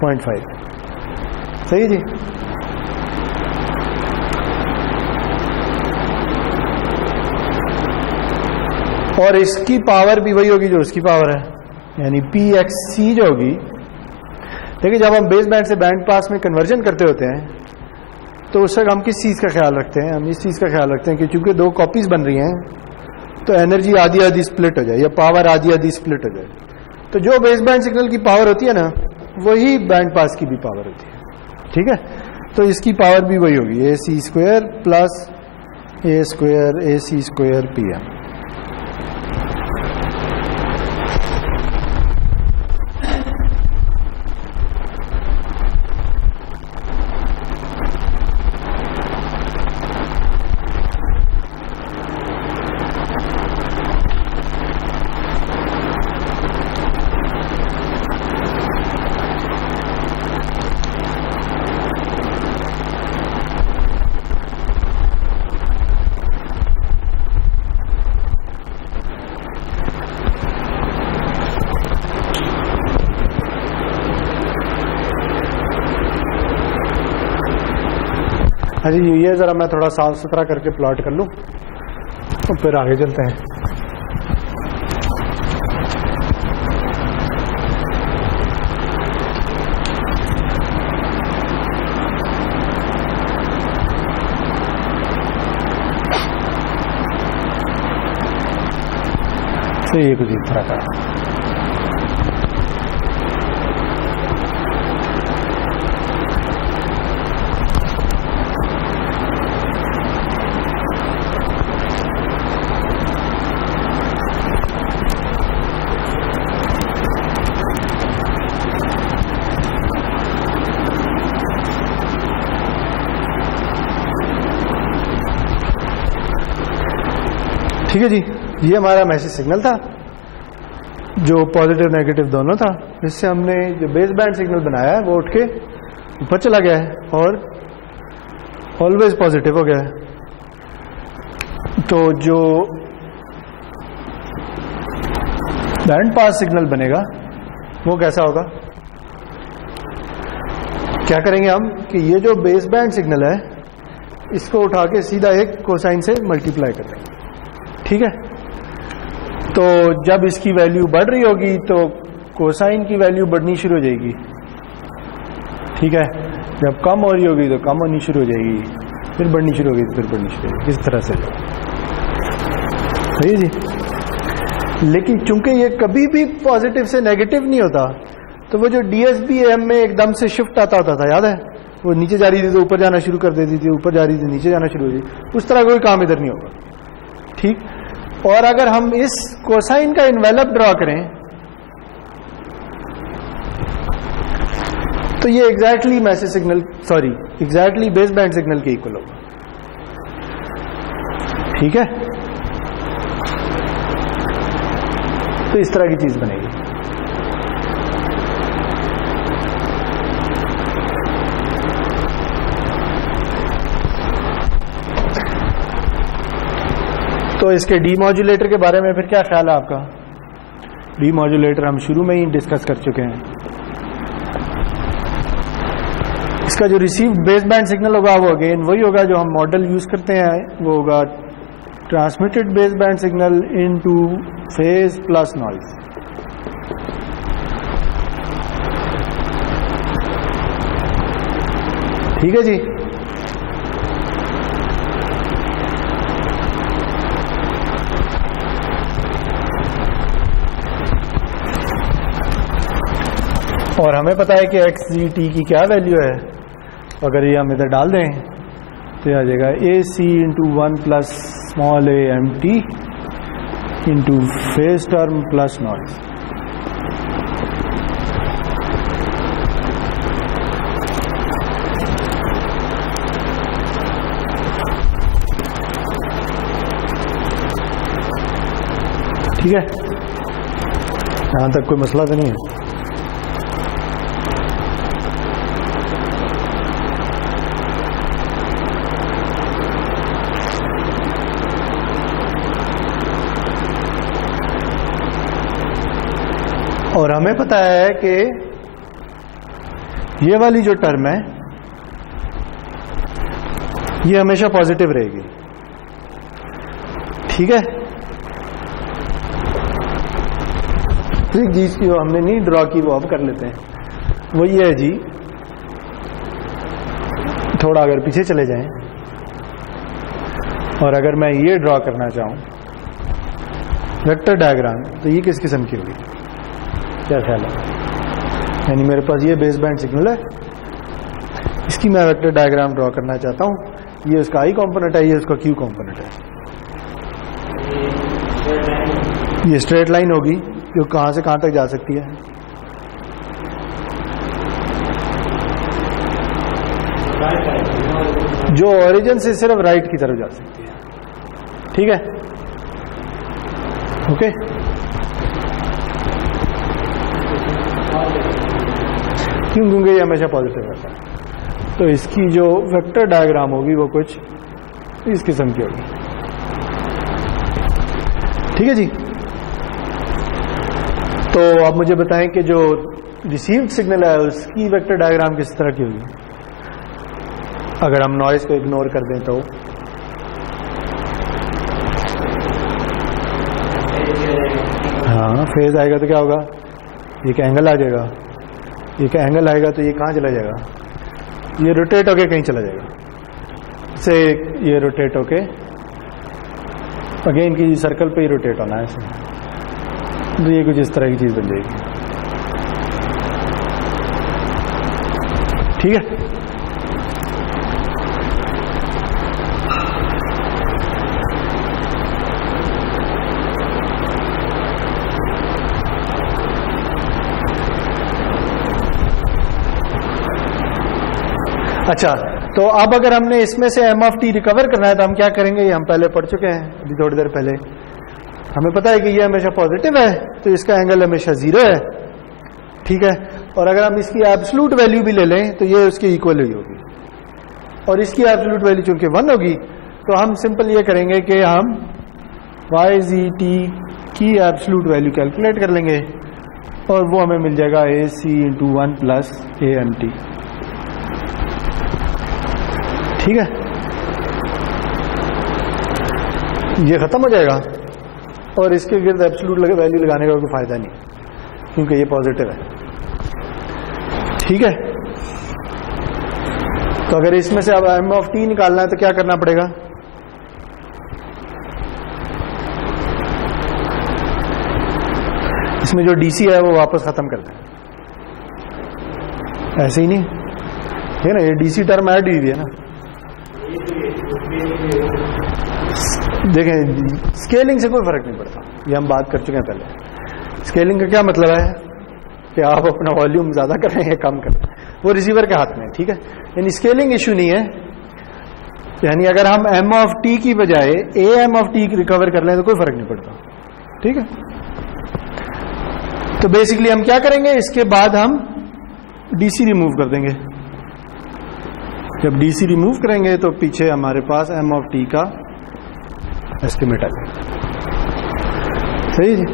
0.5। सही जी। और इसकी पावर भी वही होगी जो उसकी पावर है, यानी PXC जो होगी। देखिए, जब हम बेस बैंड से बैंड पास में कन्वर्जन करते होते हैं तो उस वक्त हम किस चीज़ का ख्याल रखते हैं? हम इस चीज़ का ख्याल रखते हैं कि चूंकि दो कॉपीज बन रही हैं तो एनर्जी आधी आधी स्प्लिट हो जाए या पावर आधी आधी स्प्लिट हो जाए। तो जो बेस बैंड सिग्नल की पावर होती है ना, वही बैंड पास की भी पावर होती है। ठीक है, तो इसकी पावर भी वही होगी, AC square plus A square AC square PM। हाँ जी, ये ज़रा मैं थोड़ा साफ सुथरा करके प्लॉट कर लूँ तो फिर आगे चलते हैं। तो ये कुछ इस तरह का ठीक है जी। ये हमारा मैसेज सिग्नल था जो पॉजिटिव नेगेटिव दोनों था। इससे हमने जो बेस बैंड सिग्नल बनाया है वो उठ के ऊपर चला गया है और ऑलवेज पॉजिटिव हो गया है। तो जो बैंड पास सिग्नल बनेगा वो कैसा होगा क्या करेंगे हम कि ये जो बेस बैंड सिग्नल है इसको उठा के सीधा एक कोसाइन से मल्टीप्लाई कर देंगे, ठीक है। तो जब इसकी वैल्यू बढ़ रही होगी तो कोसाइन की वैल्यू बढ़नी शुरू हो जाएगी, ठीक है। जब कम हो रही होगी तो कम होनी शुरू हो जाएगी, फिर बढ़नी शुरू होगी तो फिर बढ़नी शुरू होगी, इस तरह से सही जी। लेकिन चूंकि ये कभी भी पॉजिटिव से नेगेटिव नहीं होता, तो वो जो DSB-AM में एकदम से शिफ्ट आता था, याद है, वो नीचे जा रही थी तो ऊपर जाना शुरू कर देती थी, ऊपर जा रही थी नीचे जाना शुरू हो गई, उस तरह कोई काम इधर नहीं होगा, ठीक। और अगर हम इस कोसाइन का इन्वेलप ड्रॉ करें तो ये exactly message signal, sorry exactly base band signal के इक्वल होगा, ठीक है। तो इस तरह की चीज बनेगी। तो इसके डीमॉड्यूलेटर के बारे में फिर क्या ख्याल है आपका? डीमॉड्यूलेटर हम शुरू में ही डिस्कस कर चुके हैं। इसका जो रिसीव्ड बेस बैंड सिग्नल होगा वो अगेन वही होगा जो हम मॉडल यूज करते हैं, वो होगा transmitted base band signal into phase plus noise. ठीक है जी। और हमें पता है कि XGT की क्या वैल्यू है, अगर ये हम इधर डाल दें तो आ जाएगा AC into 1 plus small a MT into phase term plus noise. ठीक है, यहां तक कोई मसला तो नहीं है। और हमें पता है कि ये वाली जो टर्म है ये हमेशा पॉजिटिव रहेगी, ठीक है। एक चीज की हमने नहीं ड्रॉ की वो अब कर लेते हैं, वो ये है जी, थोड़ा अगर पीछे चले जाएं और अगर मैं ये ड्रॉ करना चाहूं वेक्टर डायग्राम, तो ये किस किस्म की होगी, क्या ख्याल है? यानी मेरे पास ये बेस बैंड सिग्नल है, इसकी मैं वेक्टर डायग्राम ड्रॉ करना चाहता हूं, ये उसका I कॉम्पोनेंट है, ये उसका Q कॉम्पोनेंट है। ये स्ट्रेट लाइन होगी जो कहां से कहां तक जा सकती है, जो ओरिजिन से सिर्फ राइट की तरफ जा सकती है, ठीक है, ओके। क्यों? क्योंकि ये हमेशा पॉजिटिव रहता है, तो इसकी जो वेक्टर डायग्राम होगी वो कुछ इस किस्म की होगी, ठीक है जी। तो आप मुझे बताएं कि जो रिसीव्ड सिग्नल है उसकी वेक्टर डायग्राम किस तरह की होगी अगर हम नॉइज को इग्नोर कर दें तो? हाँ, फेज आएगा तो क्या होगा, एक एंगल आ जाएगा, एक एंगल आएगा तो ये कहाँ चला जाएगा, ये रोटेट होके कहीं चला जाएगा, से ये रोटेट होके अगेन की सर्कल पे ही रोटेट होना है ऐसे, तो ये कुछ इस तरह की चीज बन जाएगी, ठीक है। अच्छा, तो अब अगर हमने इसमें से m ऑफ t रिकवर करना है तो हम क्या करेंगे, ये हम पहले पढ़ चुके हैं अभी थोड़ी देर पहले। हमें पता है कि ये हमेशा पॉजिटिव है तो इसका एंगल हमेशा 0 है, ठीक है। और अगर हम इसकी एब्सोल्यूट वैल्यू भी ले लें तो ये उसके इक्वल ही होगी, और इसकी एब्सोल्यूट वैल्यू चूंकि 1 होगी तो हम सिंपल ये करेंगे कि हम YZT की एब्सोल्यूट वैल्यू कैलकुलेट कर लेंगे और वो हमें मिल जाएगा AC इंटू 1 प्लस AMT। ठीक है, ये खत्म हो जाएगा और इसके गिर्द एब्सोल्यूट वैल्यू लगाने का कोई फायदा नहीं क्योंकि ये पॉजिटिव है। ठीक है, तो अगर इसमें से अब m ऑफ t निकालना है तो क्या करना पड़ेगा? इसमें जो डीसी है वो वापस खत्म कर दें, ऐसे ही नहीं है ना, ये डीसी टर्म ऐड हुई है ना। देखें स्केलिंग से कोई फर्क नहीं पड़ता, ये हम बात कर चुके हैं पहले। स्केलिंग का क्या मतलब है कि आप अपना वॉल्यूम ज्यादा कर रहे हैं कम कर रहे हैं, वो रिसीवर के हाथ में है। ठीक है, यानी स्केलिंग इशू नहीं है, यानी अगर हम m ऑफ t की बजाय am ऑफ t रिकवर कर लें तो कोई फर्क नहीं पड़ता। ठीक है, तो बेसिकली हम क्या करेंगे, इसके बाद हम डीसी रिमूव कर देंगे। जब डीसी रिमूव करेंगे तो पीछे हमारे पास m ऑफ t का एस्टिमेट आ जाएगा। सही जी,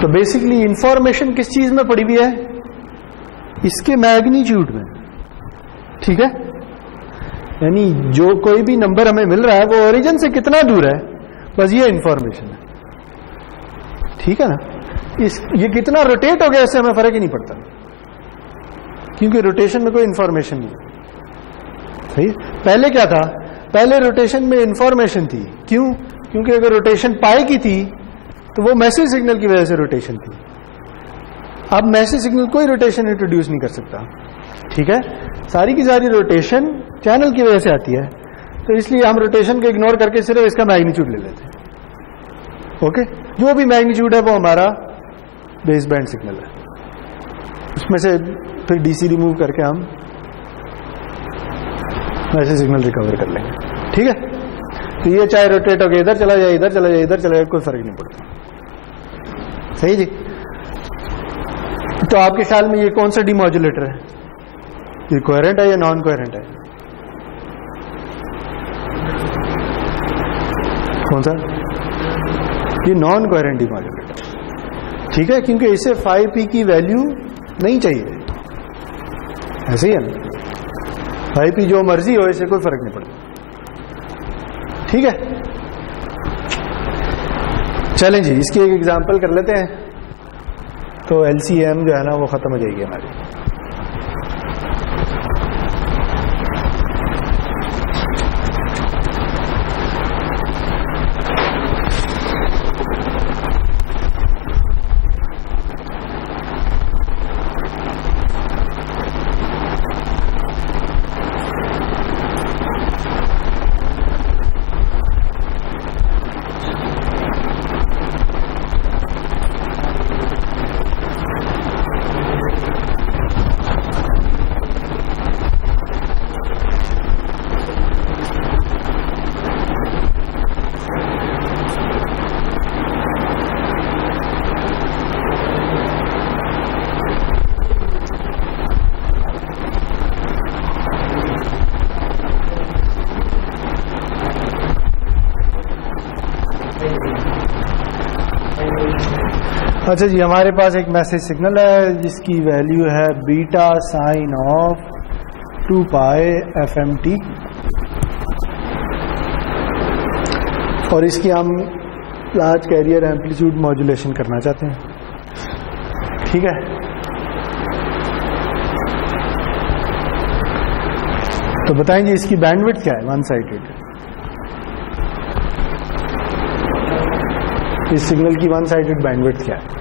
तो बेसिकली इंफॉर्मेशन किस चीज में पड़ी हुई है? इसके मैग्नीट्यूड में। ठीक है, यानी जो कोई भी नंबर हमें मिल रहा है वो ओरिजिन से कितना दूर है, बस ये इंफॉर्मेशन है। ठीक है ना, ये कितना रोटेट हो गया इससे हमें फर्क ही नहीं पड़ता क्योंकि रोटेशन में कोई इंफॉर्मेशन नहीं है। सही, पहले क्या था, पहले रोटेशन में इंफॉर्मेशन थी। क्यों? क्योंकि अगर रोटेशन पाई की थी तो वो मैसेज सिग्नल की वजह से रोटेशन थी। अब मैसेज सिग्नल कोई रोटेशन इंट्रोड्यूस नहीं कर सकता। ठीक है, सारी की सारी रोटेशन चैनल की वजह से आती है, तो इसलिए हम रोटेशन को इग्नोर करके सिर्फ इसका मैग्नीट्यूड ले लेते हैं। ओके, जो भी मैग्नीट्यूड है वो हमारा बेस बैंड सिग्नल है, उसमें से फिर डीसी रिमूव करके हम मैसेज सिग्नल रिकवर कर लेंगे। ठीक है, तो ये चाहे रोटेट होकर इधर चला जाए, इधर चला जाए, इधर चला जाए, कोई फर्क नहीं पड़ता। सही जी, तो आपके ख्याल में ये कौन सा डिमॉड्यूलेटर है? ये कोहेरेंट है या नॉन कोहेरेंट है? कौन सा? ये नॉन कोहेरेंट डिमॉड्यूलेटर। ठीक है, क्योंकि इसे 5p की वैल्यू नहीं चाहिए, ऐसे ही है ना, 5p जो मर्जी हो, इससे कोई फर्क नहीं पड़ता। ठीक है, चलें जी, इसकी एक एग्जांपल कर लेते हैं तो LCM जो है ना वो खत्म हो जाएगी हमारी। अच्छा जी, हमारे पास एक मैसेज सिग्नल है जिसकी वैल्यू है beta sine of 2 pi FMT, और इसकी हम लार्ज कैरियर एम्पलीट्यूड मॉड्यूलेशन करना चाहते हैं। ठीक है, तो बताएं जी इसकी बैंडविड्थ क्या है? वन साइडेड, इस सिग्नल की वन साइडेड बैंडविड्थ क्या है,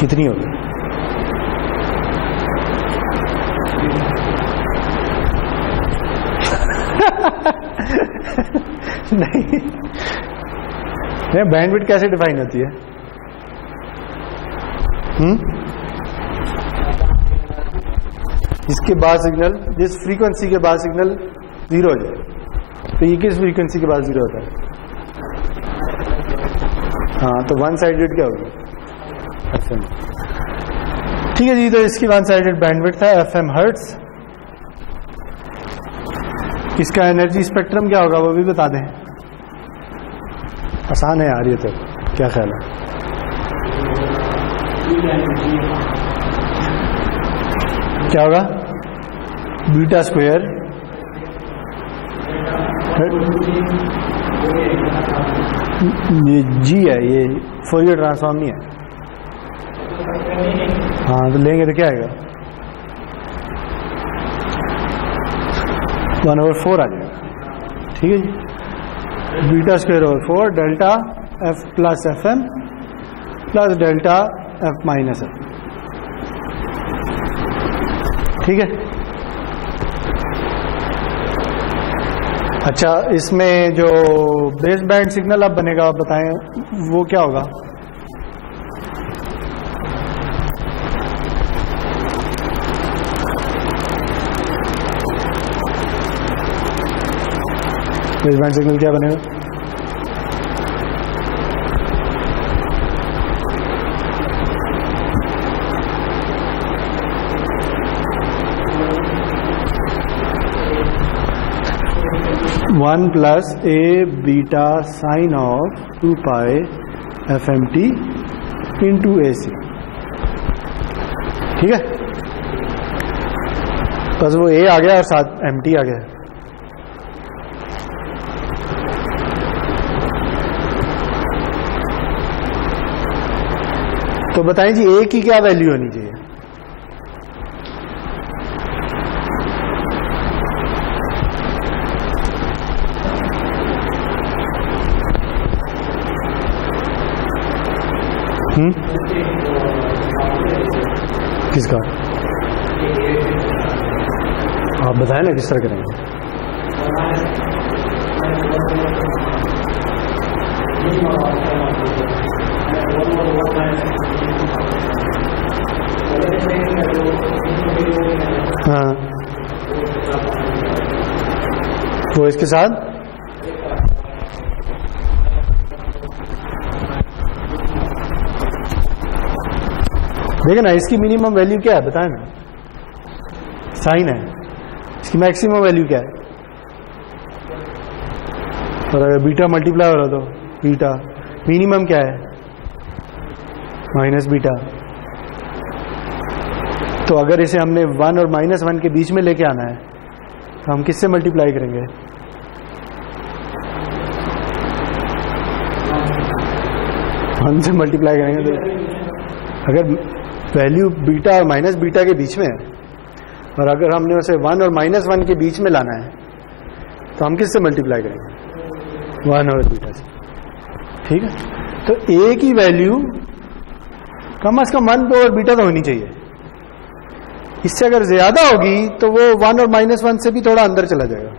कितनी होगी? नहीं, बैंडविड्थ कैसे डिफाइन होती है? इसके बाद सिग्नल, जिस फ्रीक्वेंसी के बाद सिग्नल 0 हो जाए, तो ये किस फ्रीक्वेंसी के बाद 0 होता है? हाँ, तो वन साइडेड क्या होगी? ठीक है जी, तो इसकी वन साइडेड बैंडविड्थ है FM हर्ट्ज। इसका एनर्जी स्पेक्ट्रम क्या होगा वो भी बता दें। आसान है यार ये, तो क्या ख्याल है? क्या होगा? बीटा स्क्वायर ये जी है, ये फोरियर ट्रांसफॉर्म नहीं है। हाँ तो लेंगे तो क्या आएगा? 1/4 आ जाएगा। ठीक है जी, beta square over 4 delta F plus FM plus delta F minus F। ठीक है। अच्छा, इसमें जो बेस बैंड सिग्नल अब बनेगा, आप बताएं वो क्या होगा? बेस बैंड सिग्नल क्या बनेगा? One plus A beta sine of 2 pi FMT into AC। ठीक है, बस वो A आ गया और साथ MT आ गया। तो बताएं जी A की क्या वैल्यू होनी चाहिए? किसका? आप बताएं ना किस तरह करेंगे। हाँ, वो इसके साथ देखिए ना, इसकी मिनिमम वैल्यू क्या है बताएं ना। साइन है, इसकी मैक्सिमम वैल्यू क्या है? और अगर बीटा मल्टीप्लाई हो रहा तो बीटा मिनिमम क्या है? Minus beta. तो अगर इसे हमने 1 और -1 के बीच में लेके आना है तो हम किससे मल्टीप्लाई करेंगे? वन से मल्टीप्लाई करेंगे। तो अगर वैल्यू बीटा और माइनस बीटा के बीच में है और अगर हमने उसे 1 और -1 के बीच में लाना है तो हम किससे मल्टीप्लाई करेंगे? 1 और बीटा से। ठीक है, तो A की वैल्यू कम से कम 1 और बीटा तो होनी चाहिए। इससे अगर ज्यादा होगी तो वो 1 और -1 से भी थोड़ा अंदर चला जाएगा।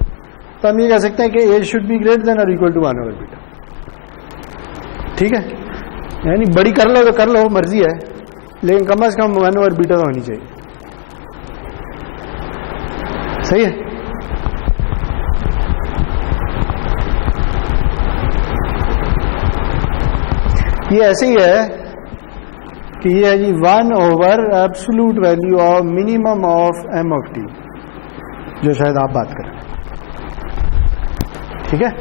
तो हम ये कह सकते हैं कि A should be greater than और इक्वल टू 1 और बीटा। ठीक है, यानी बड़ी कर लो तो कर लो, मर्जी है, लेकिन कम से कम 1 और बीटा तो होनी चाहिए। सही है। ये ऐसे ही है कि ये है जी 1 over absolute value of minimum of M of T, जो शायद आप बात करें। ठीक है,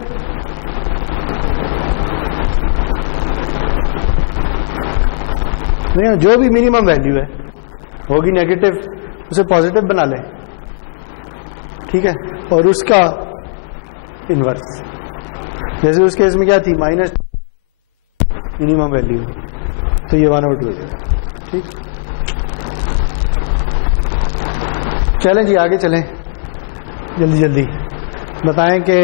नहीं, जो भी मिनिमम वैल्यू है होगी नेगेटिव, उसे पॉजिटिव बना लें। ठीक है, और उसका इनवर्स, जैसे उस केस में क्या थी? माइनस मिनिमम वैल्यू, तो ये 1/2 हो जाएगा। ठीक, चलें जी आगे चलें, जल्दी जल्दी बताएं कि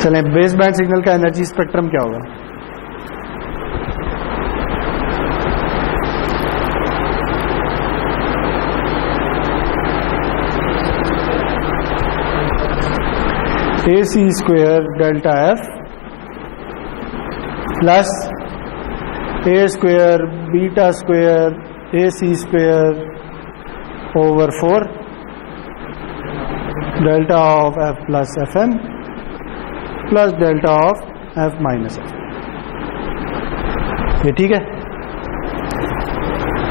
चलें बेस बैंड सिग्नल का एनर्जी स्पेक्ट्रम क्या होगा? AC square delta F plus A square beta square AC square over 4 delta of F plus FM plus delta of F minus F। ये ठीक है?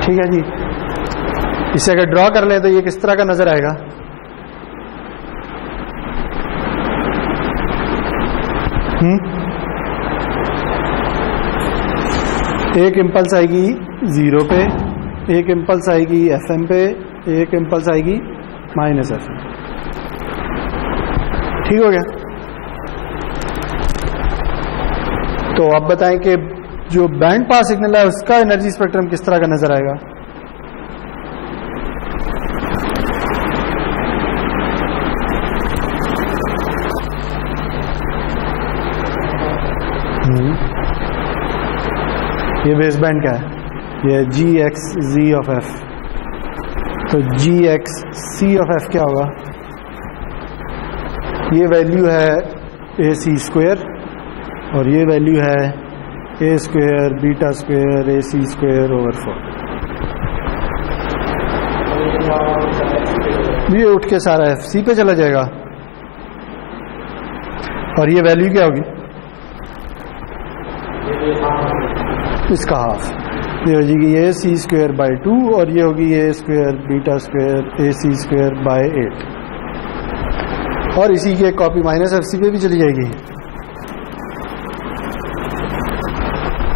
ठीक है जी। इसे अगर ड्रॉ कर लें तो ये किस तरह का नजर आएगा? एक इम्पल्स आएगी 0 पे, एक इम्पल्स आएगी FM पे, एक इम्पल्स आएगी -FM। ठीक हो गया? तो आप बताएं कि जो बैंड पास सिग्नल है उसका एनर्जी स्पेक्ट्रम किस तरह का नजर आएगा? ये बेस बैंड क्या है? ये GXZ ऑफ F। तो GXC ऑफ F क्या होगा? ये वैल्यू है AC² और ये वैल्यू है A² β² AC² / 4। ये उठ के सारा FC पे चला जाएगा और ये वैल्यू क्या होगी? इसका हाफ। ये हो जाएगी AC² / 2 और ये होगी A² β² AC² / 8 और इसी की एक कॉपी -FC पे भी चली जाएगी।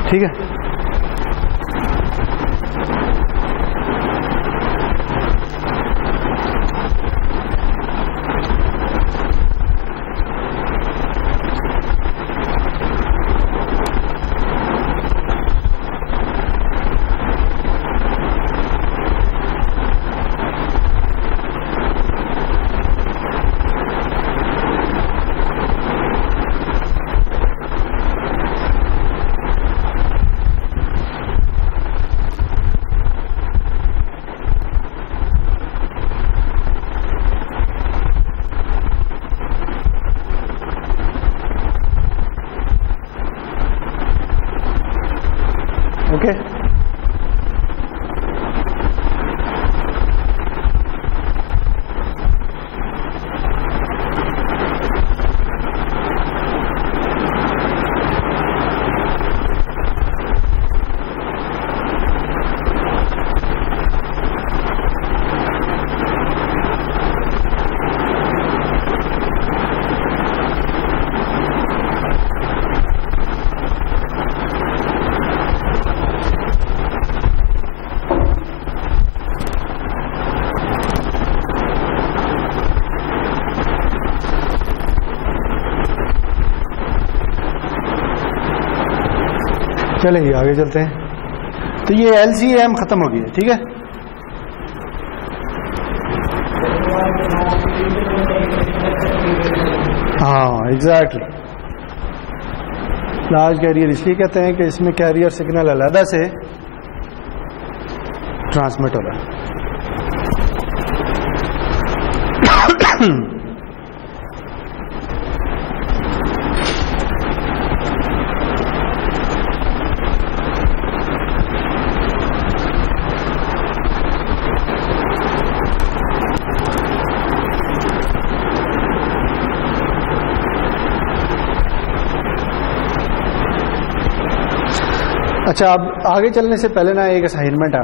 ठीक है? ओके? चलेंगे आगे चलते हैं। तो ये LCM खत्म हो गई है। ठीक है? हाँ एग्जैक्टली। लार्ज कैरियर इसलिए कहते हैं कि इसमें कैरियर सिग्नल अलग से ट्रांसमिट हो रहा है। अच्छा, अब आगे चलने से पहले ना एक असाइनमेंट है।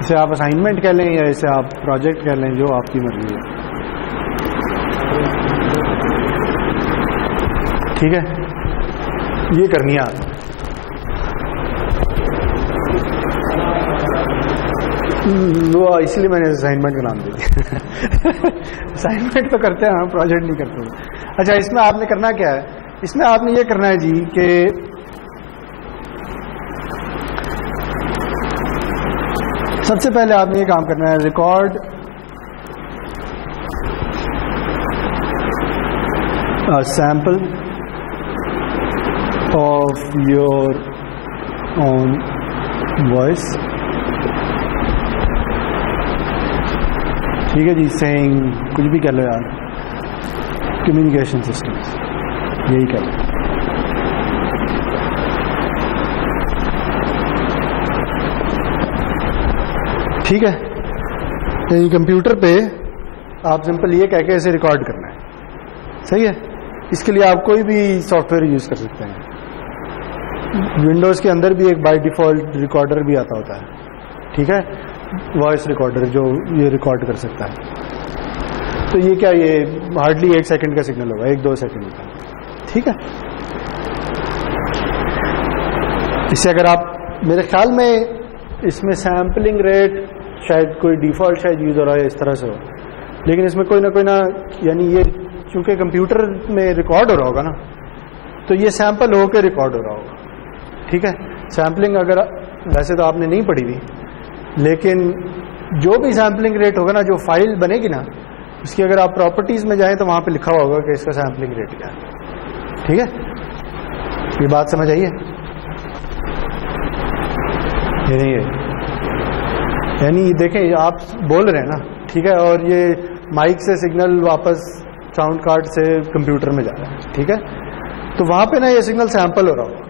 इसे आप असाइनमेंट कह लें या इसे आप प्रोजेक्ट कह लें, जो आपकी मर्जी है। ठीक है? ये करनी है आप। वो इसलिए मैंने असाइनमेंट का नाम दे दिया। असाइनमेंट तो करते हैं हम, प्रोजेक्ट नहीं करते। अच्छा, इसमें आपने करना क्या है? इसमें आपने ये करना है जी कि सबसे पहले आपने ये काम करना है, record a sample of your own voice। ठीक है जी, saying कुछ भी कह लो यार, कम्युनिकेशन सिस्टम्स, यही कह लो। ठीक है? यानी कंप्यूटर पे आप सिंपल ये कह के इसे रिकॉर्ड करना है। सही है? इसके लिए आप कोई भी सॉफ्टवेयर यूज कर सकते हैं। विंडोज़ के अंदर भी एक बाय डिफ़ॉल्ट रिकॉर्डर भी आता होता है, ठीक है, वॉइस रिकॉर्डर जो ये रिकॉर्ड कर सकता है। तो ये क्या, ये हार्डली 1 सेकंड का सिग्नल होगा, 1-2 सेकंड का, ठीक है। इससे अगर आप, मेरे ख्याल में इसमें सैम्पलिंग रेट शायद कोई डिफ़ॉल्ट शायद यूज़ हो रहा है इस तरह से हो, लेकिन इसमें कोई ना यानी ये चूंकि कंप्यूटर में रिकॉर्ड हो रहा होगा ना, तो ये सैंपल होकर रिकॉर्ड हो रहा होगा, ठीक है। सैम्पलिंग अगर वैसे तो आपने नहीं पढ़ी हुई, लेकिन जो भी सैम्पलिंग रेट होगा ना, जो फाइल बनेगी ना, उसकी अगर आप प्रॉपर्टीज़ में जाएं तो वहाँ पे लिखा होगा कि इसका सैम्पलिंग रेट क्या है, ठीक है। ये बात समझ आई है? ये नहीं है, यानी देखें आप बोल रहे हैं ना, ठीक है, और ये माइक से सिग्नल वापस साउंड कार्ड से कंप्यूटर में जा रहा है, ठीक है, तो वहाँ पे ना ये सिग्नल सैंपल हो रहा होगा,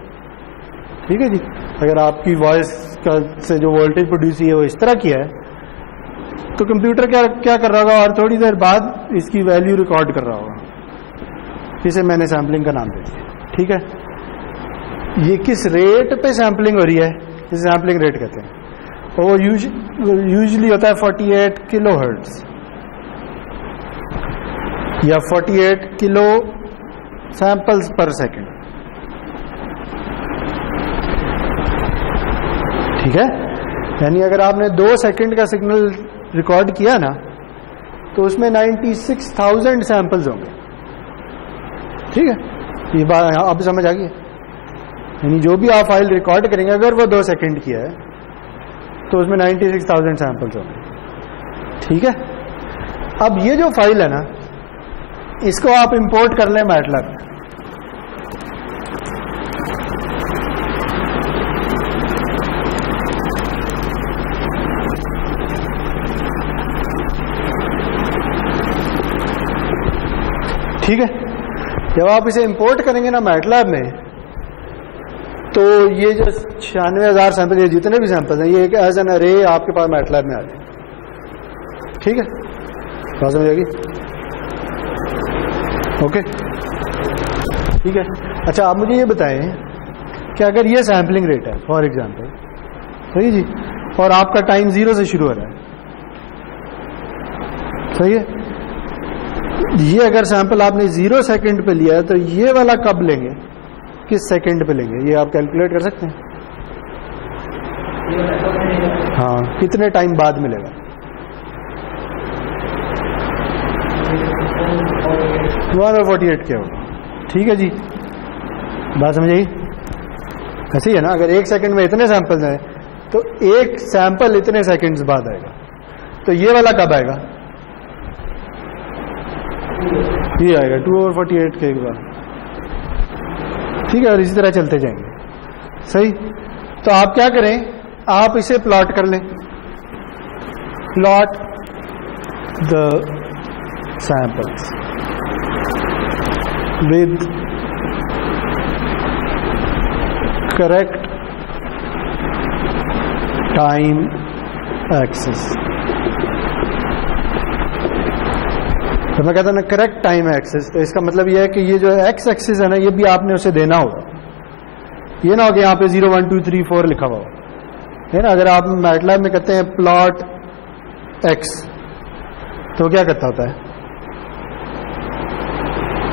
ठीक है जी। अगर आपकी वॉइस का से जो वोल्टेज प्रोड्यूस है वो इस तरह की है, तो कंप्यूटर क्या कर रहा होगा, और थोड़ी देर बाद इसकी वैल्यू रिकॉर्ड कर रहा होगा। इसे मैंने सैम्पलिंग का नाम दे दिया, ठीक है। ये किस रेट पे सैम्पलिंग हो रही है, इसे सैम्पलिंग रेट कहते हैं। वो यूजुअली होता है 48 किलो हर्ट्ज या 48 किलो सैंपल्स पर सेकंड, ठीक है। यानी अगर आपने 2 सेकंड का सिग्नल रिकॉर्ड किया ना, तो उसमें 96,000 सैंपल्स होंगे, ठीक है। ये बात अब समझ आ गई है। यानी जो भी आप फाइल रिकॉर्ड करेंगे, अगर वो 2 सेकंड की है, तो उसमें 96,000 सैंपल्स होंगे, ठीक है। अब ये जो फाइल है ना, इसको आप इंपोर्ट कर लें मैटलैब में, ठीक है। जब आप इसे इंपोर्ट करेंगे ना मैटलैब में, तो ये जो 96,000 सैंपल, ये जितने भी सैंपल हैं, ये एक एज एन अरे आपके पास मैटलैब में आ जाए, ठीक है। बात समझ आएगी? ओके, ठीक है। अच्छा, आप मुझे ये बताएं कि अगर ये सैम्पलिंग रेट है फॉर एग्जांपल, सही जी, और आपका टाइम 0 से शुरू हो रहा है, सही है। ये अगर सैंपल आपने 0 सेकंड पे लिया है, तो ये वाला कब लेंगे, किस सेकंड पे लेंगे, ये आप कैलकुलेट कर सकते हैं? हाँ, कितने टाइम बाद मिलेगा? 1/48 क्या होगा, ठीक है जी। बात समझ आई? ऐसे ही है ना, अगर 1 सेकंड में इतने सैंपल्स हैं, तो एक सैंपल इतने सेकंड्स बाद आएगा, तो ये वाला कब आएगा? ये आएगा 2/48 के एक बाद, ठीक है। और इसी तरह चलते जाएंगे, सही। तो आप क्या करें, आप इसे प्लॉट कर लें, plot the samples with correct time axis. तो मैं कहता हूं ना करेक्ट टाइम एक्सिस, तो इसका मतलब यह है कि ये जो एक्स एक्सिस है ना, ये भी आपने उसे देना होगा। ये ना हो कि यहाँ पे 0 1 2 3 4 लिखा हुआ है ना। अगर आप मैटलैब में कहते हैं प्लॉट एक्स, तो क्या करता होता है?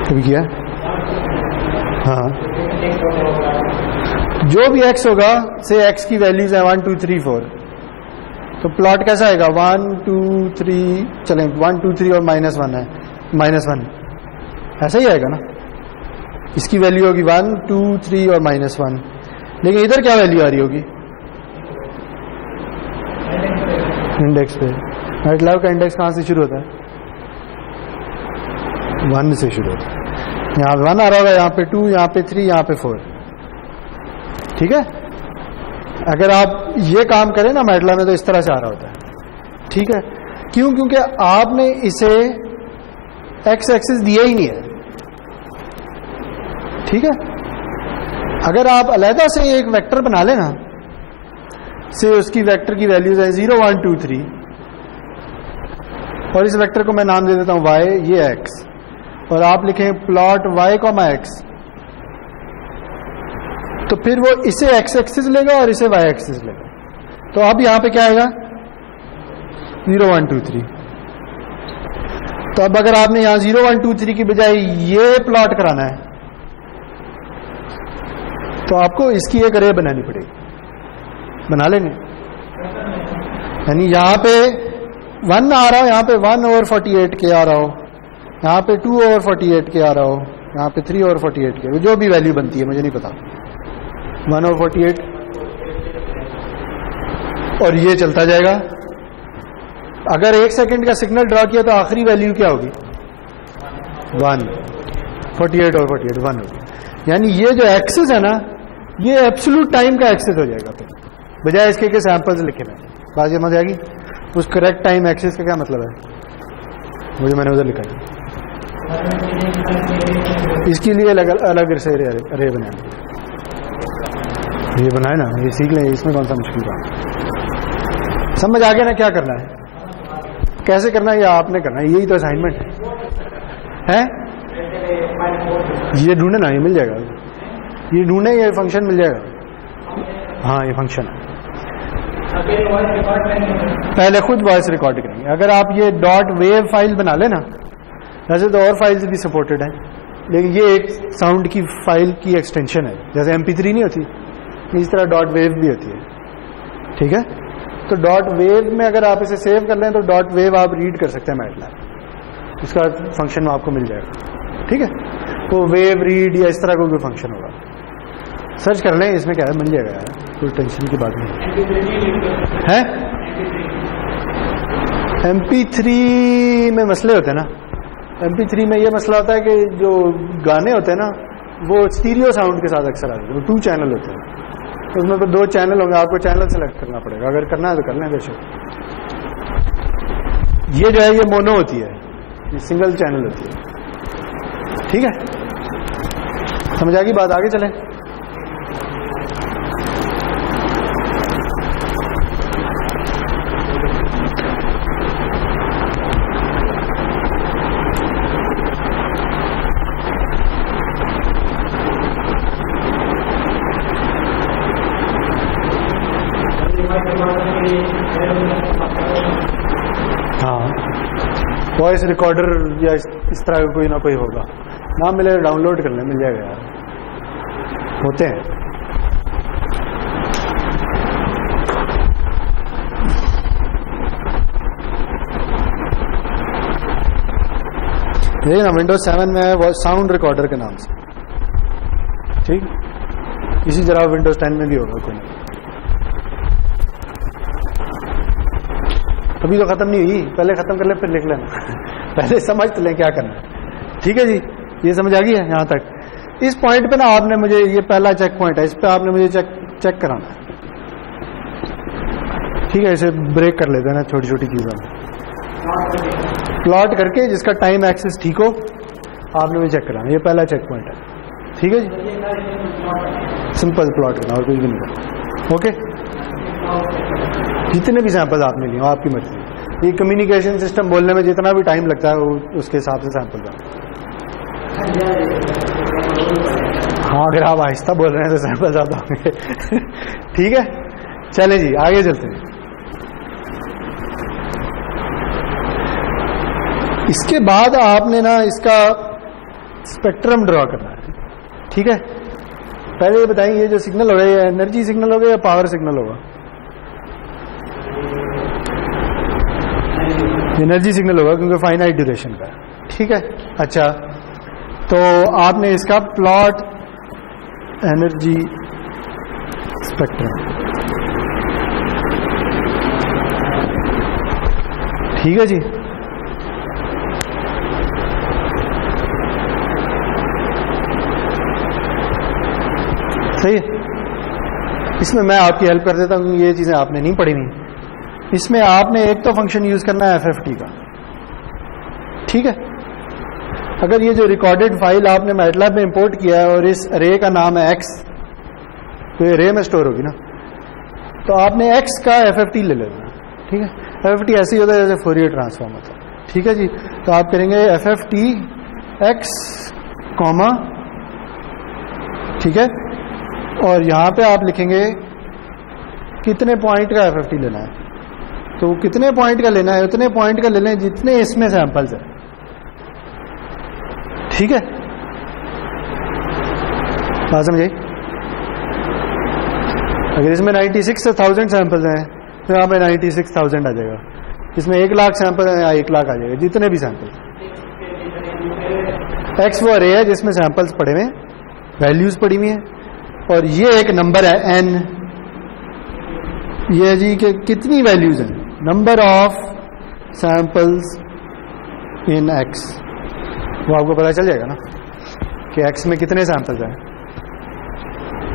कभी किया? हाँ, जो भी एक्स होगा, से एक्स की वैल्यूज है 1 2 3 4, तो प्लॉट कैसा आएगा? 1 2 3, चलें 1 2 3 और -1 है, -1 ऐसा ही आएगा ना। इसकी वैल्यू होगी 1 2 3 और -1, लेकिन इधर क्या वैल्यू आ रही होगी? इंडेक्स पे। मैटलैब का इंडेक्स कहाँ से शुरू होता है? 1 से शुरू होता है। यहाँ 1 आ रहा होगा, यहाँ पे 2, यहाँ पे 3, यहाँ पे 4, ठीक है। अगर आप ये काम करें ना मैटलैब में, तो इस तरह से आ रहा होता है, ठीक है। क्यों? क्योंकि आपने इसे एक्स एक्सिस दिया ही नहीं है, ठीक है। अगर आप अलहदा से एक वेक्टर बना लेना, से उसकी वेक्टर की वैल्यूज है 0 1 2 3, और इस वेक्टर को मैं नाम दे देता हूं y, ये x, और आप लिखें प्लॉट y, x, तो फिर वो इसे एक्स एक्सिस लेगा और इसे वाई एक्सिस लेगा। तो अब यहां पे क्या आएगा 0 1 2 3। तो अब अगर आपने यहां 0 1 2 3 की बजाय ये प्लॉट कराना है तो आपको इसकी एक अरे बनानी पड़ेगी, बना लेंगे। यानी यहां पे 1 आ रहा हो, यहां पे 1/48 के आ रहा हो, यहां पे 2/48 के आ रहा हो, यहां पे 3/48 के, जो भी वैल्यू बनती है मुझे नहीं पता, 1/48, और ये चलता जाएगा। अगर 1 सेकंड का सिग्नल ड्रॉ किया तो आखिरी वैल्यू क्या होगी 1, 48/48 1 होगी। यानी ये जो एक्सेस है ना, ये एब्सोल्यूट टाइम का एक्सेस हो जाएगा फिर, बजाय इसके के सैंपल्स लिखे में। बात समझ आ गई? उस करेक्ट टाइम एक्सेस का क्या मतलब है, मुझे मैंने उधर लिखा है। इसके लिए अलग अलग से अरे बनाए, ये बनाए ना, ये सीख लें, इसमें कौन सा मुश्किल काम। समझ आ गया ना क्या करना है, कैसे करना है, या आपने करना है, यही तो असाइनमेंट है। ये ढूंढे ना, ये मिल जाएगा, ये ढूंढे, ये फंक्शन मिल जाएगा। हाँ ये फंक्शन है, पहले खुद वॉइस रिकॉर्ड करेंगे। अगर आप ये डॉट वेव फाइल बना लेना, वैसे तो और फाइल्स भी सपोर्टेड है, लेकिन ये एक साउंड की फाइल की एक्सटेंशन है, जैसे MP3 नहीं होती, इस तरह डॉट वेव भी होती है। ठीक है, तो डॉट वेव में अगर आप इसे सेव कर लें तो डॉट वेव आप रीड कर सकते हैं मैटलैब, उसका फंक्शन आपको मिल जाएगा। ठीक है, तो वेव रीड या इस तरह का कोई फंक्शन होगा, सर्च कर लें, इसमें क्या है मिल जाएगा यार, कोई टेंशन की बात नहीं है। MP3 में मसले होते हैं ना, MP3 में ये मसला होता है कि जो गाने होते हैं ना वो स्टीरियो साउंड के साथ अक्सर आते हैं, 2 चैनल होते हैं, तो उसमें तो 2 चैनल होंगे, आपको चैनल सेलेक्ट करना पड़ेगा, अगर करना है तो कर लें बेशक। ये जो है ये मोनो होती है, ये सिंगल चैनल होती है। ठीक है, समझ आ गई बात, आगे चलें। हाँ, वॉइस रिकॉर्डर या इस तरह का कोई ना कोई होगा, नाम मिलेगा, डाउनलोड कर लें, मिल जाएगा यार, होते हैं। ये ना विंडोज 7 में है साउंड रिकॉर्डर के नाम से। ठीक, इसी तरह विंडोज 10 में भी होगा कोई। अभी तो खत्म नहीं हुई, पहले खत्म कर ले फिर लिख लेना पहले समझ तो लें क्या करना है। ठीक है जी, ये समझ आ गई है यहां तक। इस पॉइंट पे ना आपने मुझे, ये पहला चेक पॉइंट है, इस पे आपने मुझे चेक कराना है। ठीक है, इसे ब्रेक कर लेते हैं ना छोटी छोटी चीजों में, प्लॉट करके जिसका टाइम एक्सेस ठीक हो आपने मुझे चेक कराना, ये पहला चेक पॉइंट है। ठीक है जी, सिंपल प्लॉट करना और कुछ भी नहीं करना। ओके, जितने भी सैंपल आपने लिए आपकी मर्जी। ये कम्युनिकेशन सिस्टम बोलने में जितना भी टाइम लगता है वो उसके हिसाब से सैंपल का। हाँ, अगर आप आहिस्ता बोल रहे हैं तो सैंपल ज्यादा होंगे ठीक है, चलें जी आगे चलते हैं। इसके बाद आपने ना इसका स्पेक्ट्रम ड्रॉ करना है। ठीक है, पहले ये बताइए, ये जो सिग्नल होगा ये एनर्जी सिग्नल होगा या पावर सिग्नल होगा? एनर्जी सिग्नल होगा क्योंकि फाइनाइट ड्यूरेशन का। ठीक है, अच्छा, तो आपने इसका प्लॉट एनर्जी स्पेक्ट्रम, ठीक है जी। सही है, इसमें मैं आपकी हेल्प कर देता हूँ, ये चीजें आपने नहीं पढ़ी नहीं। इसमें आपने एक तो फंक्शन यूज करना है FFT का। ठीक है, अगर ये जो रिकॉर्डेड फाइल आपने मैटलैब में इंपोर्ट किया है और इस अरे का नाम है x, तो ये अरे में स्टोर होगी ना, तो आपने x का FFT ले लेना। ठीक है, FFT ऐसे ही होता है जैसे फोरियर ट्रांसफॉर्म होता है। ठीक है जी, तो आप करेंगे FFT x, ठीक है, और यहां पे आप लिखेंगे कितने पॉइंट का FFT लेना है। तो कितने पॉइंट का लेना है, उतने पॉइंट का ले लें जितने इसमें सैंपल्स हैं। ठीक है, बात समझे? अगर इसमें 96,000 सैंपल्स हैं तो यहाँ पे 96,000 आ जाएगा। इसमें 1,00,000 सैंपल है, 1,00,000 आ जाएगा, जितने भी सैंपल। एक्स वो अरे है जिसमें सैंपल्स पड़े हुए हैं, वैल्यूज पड़ी हुई हैं, और ये एक नंबर है n, ये जी कि कितनी वैल्यूज हैं, number of samples in x। वो आपको पता चल जाएगा ना कि x में कितने सैंपल्स हैं।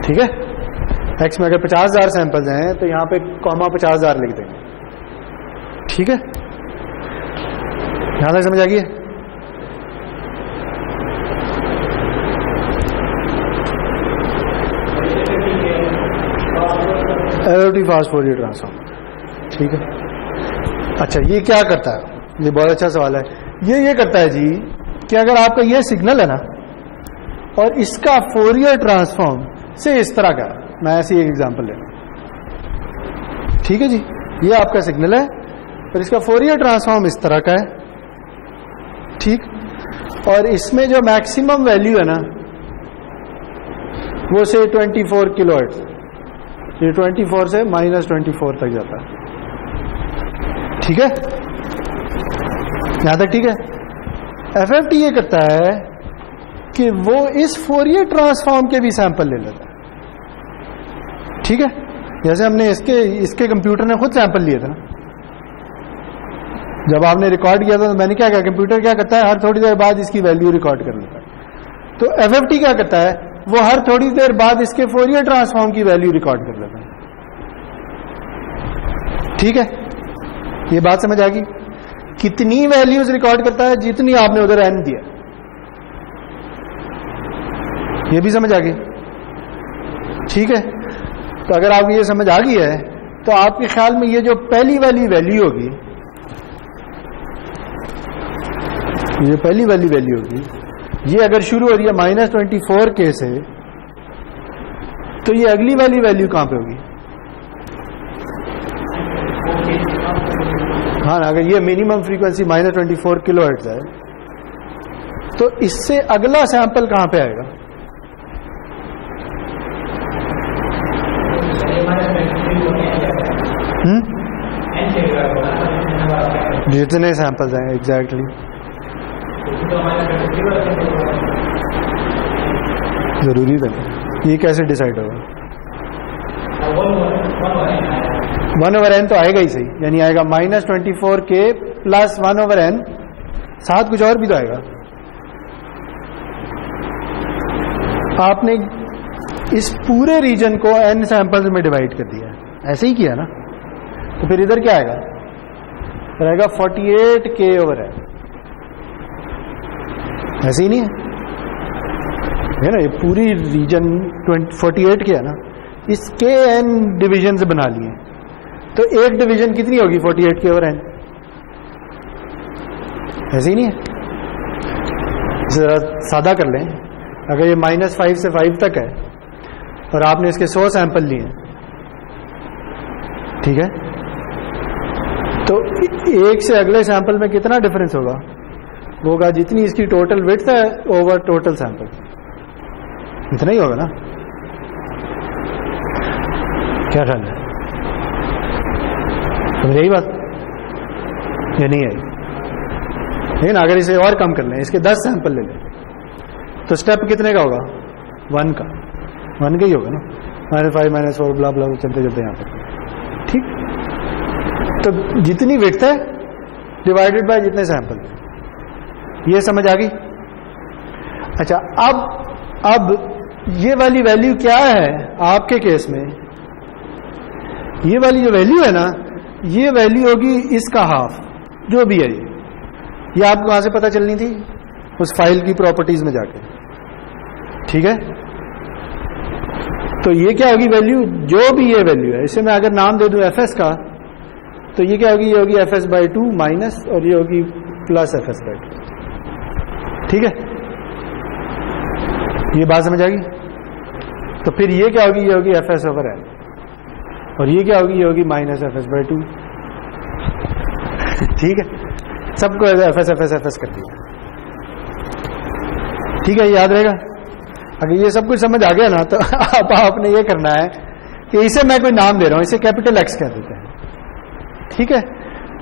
ठीक है, x में अगर 50,000 सैंपल्स हैं तो यहां पे कॉमा 50,000 लिख देंगे। ठीक है, यहां तक समझ आ गई है? FFT fast Fourier transform. ठीक है, अच्छा ये क्या करता है, ये बहुत अच्छा सवाल है। ये करता है जी कि अगर आपका ये सिग्नल है ना और इसका फोरियर ट्रांसफॉर्म से इस तरह का, मैं ऐसी एक एग्जांपल ले रहा हूं। ठीक है जी, ये आपका सिग्नल है और इसका फोरियर ट्रांसफॉर्म इस तरह का है। ठीक, और इसमें जो मैक्सिमम वैल्यू है ना वो से 24 किलोहर्ट्ज, ये 24 से -24 तक जाता है। ठीक है, यहां तक ठीक है? FFT ये करता है कि वो इस फोरियर ट्रांसफॉर्म के भी सैंपल ले लेता है। ठीक है, जैसे हमने इसके कंप्यूटर ने खुद सैंपल लिए थे ना, जब आपने रिकॉर्ड किया था तो मैंने क्या कहा, कंप्यूटर क्या करता है, हर थोड़ी देर बाद इसकी वैल्यू रिकॉर्ड कर लेता है। तो FFT क्या करता है, वो हर थोड़ी देर बाद इसके फोरियर ट्रांसफॉर्म की वैल्यू रिकॉर्ड कर लेता है। ठीक है, ये बात समझ आ गई? कितनी वैल्यूज रिकॉर्ड करता है, जितनी आपने उधर n दिया। ये भी समझ आ गई? ठीक है, तो अगर आपको ये समझ आ गई है तो आपके ख्याल में ये जो पहली वाली वैल्यू होगी, ये पहली वाली वैल्यू होगी, ये अगर शुरू हो रही है -24K से, तो ये अगली वाली वैल्यू कहां पे होगी? हाँ, अगर ये मिनिमम फ्रीक्वेंसी -24 किलोहर्ट्ज है तो इससे अगला सैंपल कहां पे आएगा? जितने सैंपल्स हैं एग्जैक्टली। जरूरी था, ये कैसे डिसाइड होगा? 1/n तो आएगा ही सही, यानी आएगा -24K + 1/n, साथ कुछ और भी तो आएगा। आपने इस पूरे रीजन को n सैंपल्स में डिवाइड कर दिया, ऐसे ही किया ना, तो फिर इधर क्या आएगा? फिर आएगा 48K/n। ऐसे ही नहीं है ना, ये पूरी रीजन 48 के है ना, इसके n डिवीजन से बना लिए, तो एक डिवीजन कितनी होगी 48K/n? ऐसे ही नहीं है? जरा सादा कर लें, अगर ये -5 से 5 तक है और आपने इसके 100 सैंपल लिए, ठीक है, तो एक से अगले सैंपल में कितना डिफरेंस होगा? वो होगा जितनी इसकी टोटल विड्थ है ओवर टोटल सैंपल, इतना ही होगा ना? क्या ख्याल है? समझ यही बात ये नहीं है? लेकिन अगर इसे और कम कर लें, इसके 10 सैंपल ले लें, तो स्टेप कितने का होगा? 1 का, 1 का ही होगा ना, -5 -4 ब्ला ब्ला चलते चलते यहाँ पर। ठीक, तो जितनी विड्थ है डिवाइडेड बाय जितने सैंपल, ये समझ आ गई? अच्छा, अब ये वाली वैल्यू क्या है आपके केस में? ये वाली जो वैल्यू है ना, ये वैल्यू होगी इसका हाफ, जो भी है ये आपको कहां से पता चलनी थी? उस फाइल की प्रॉपर्टीज में जाके। ठीक है, तो ये क्या होगी वैल्यू? जो भी ये वैल्यू है, इसे मैं अगर नाम दे दूं fs का, तो ये क्या होगी? ये होगी fs/2 माइनस, और ये होगी प्लस fs/2। ठीक है, ये बात समझ आ गई? तो फिर ये क्या होगी, ये होगी fs/n, और ये क्या होगी, ये होगी -fs/2। ठीक है, सबको fs कर दिया। ठीक है, याद रहेगा। अगर ये सब कुछ समझ आ गया ना, तो अब आपने ये करना है कि इसे मैं कोई नाम दे रहा हूं, इसे कैपिटल X कह देते हैं। ठीक है,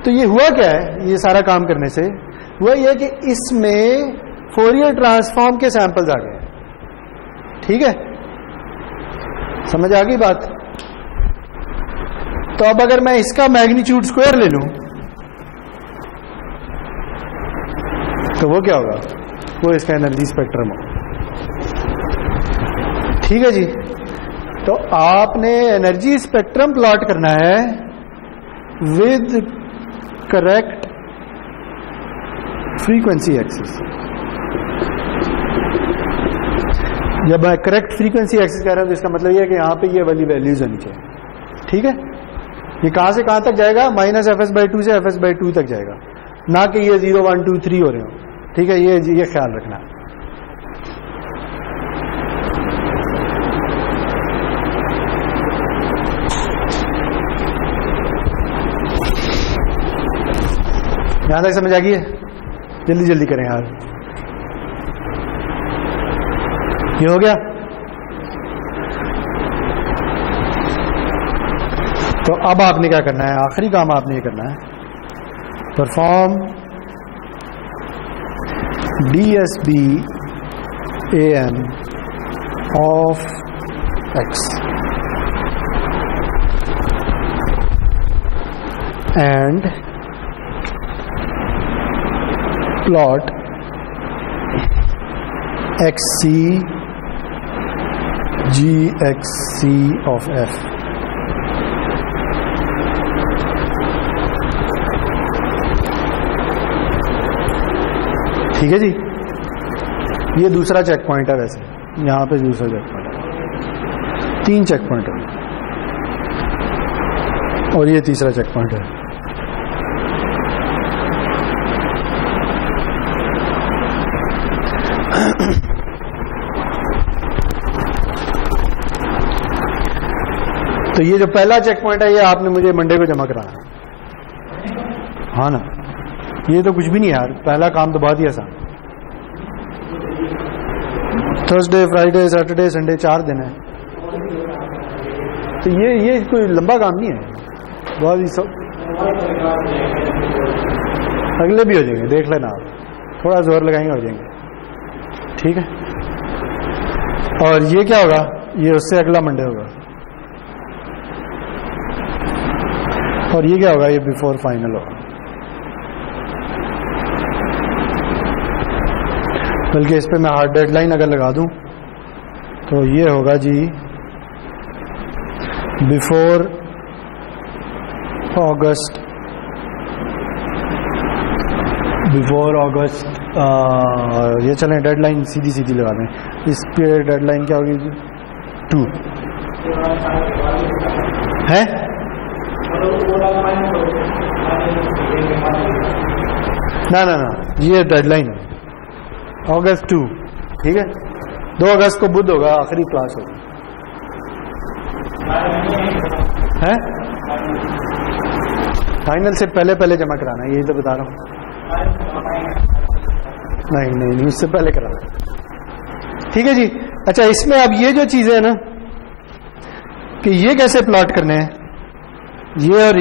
तो ये हुआ क्या है, ये सारा काम करने से हुआ ये कि इसमें फोरियर ट्रांसफॉर्म के सैंपल्स आ गए। ठीक है, समझ आ गई बात। तो अब अगर मैं इसका मैग्नीट्यूड स्क्वायर ले लूं तो वो क्या होगा, वो इसका एनर्जी स्पेक्ट्रम होगा। ठीक है जी, तो आपने एनर्जी स्पेक्ट्रम प्लॉट करना है विद करेक्ट फ्रीक्वेंसी एक्सिस। जब मैं करेक्ट फ्रीक्वेंसी एक्सिस कह रहा हूं तो इसका मतलब यह है कि यहां पे ये वाली वैल्यूज होनी चाहिए। ठीक है, ये कहां से कहां तक जाएगा, -fs/2 से fs/2 तक जाएगा, ना कि ये 0 1 2 3 हो रहे हो। ठीक है, ये ख्याल रखना। यहां तक समझ आ गई है? जल्दी जल्दी करें यार। ये हो गया। तो अब आपने क्या करना है, आखिरी काम आपने ये करना है, perform DSB/AM of X and plot XC/GXC of F। ठीक है जी, ये दूसरा चेक पॉइंट है। वैसे यहां पे दूसरा चेक पॉइंट है, 3 चेक पॉइंट है, और ये तीसरा चेक पॉइंट है। तो ये जो पहला चेक पॉइंट है, ये आपने मुझे मंडे को जमा कराना है। हाँ ना, ये तो कुछ भी नहीं यार, पहला काम तो बहुत ही आसान। थर्सडे, फ्राइडे, सैटरडे, संडे 4 दिन है। तो ये कोई लंबा काम नहीं है, बहुत ही सब अगले भी हो जाएंगे, देख लेना आप, थोड़ा जोर लगाएंगे हो जाएंगे। ठीक है, और ये क्या होगा, ये उससे अगला मंडे होगा, और ये क्या होगा, ये बिफोर फाइनल होगा। बल्कि इस पे मैं हार्ड डेडलाइन अगर लगा दूं तो ये होगा जी बिफोर अगस्त, ये चलें डेडलाइन सीधी सीधी लगा दें। इस पे डेडलाइन क्या होगी जी, 2 है। ना ना ना, ये डेडलाइन है अगस्त 2। ठीक है, 2 अगस्त को बुध होगा, आखिरी क्लास होगी। है फाइनल से पहले पहले जमा कराना है, यही तो बता रहा हूँ। नहीं, उससे पहले कराना। ठीक है जी। अच्छा, इसमें अब ये जो चीजें है ना कि ये कैसे प्लॉट करने हैं, ये और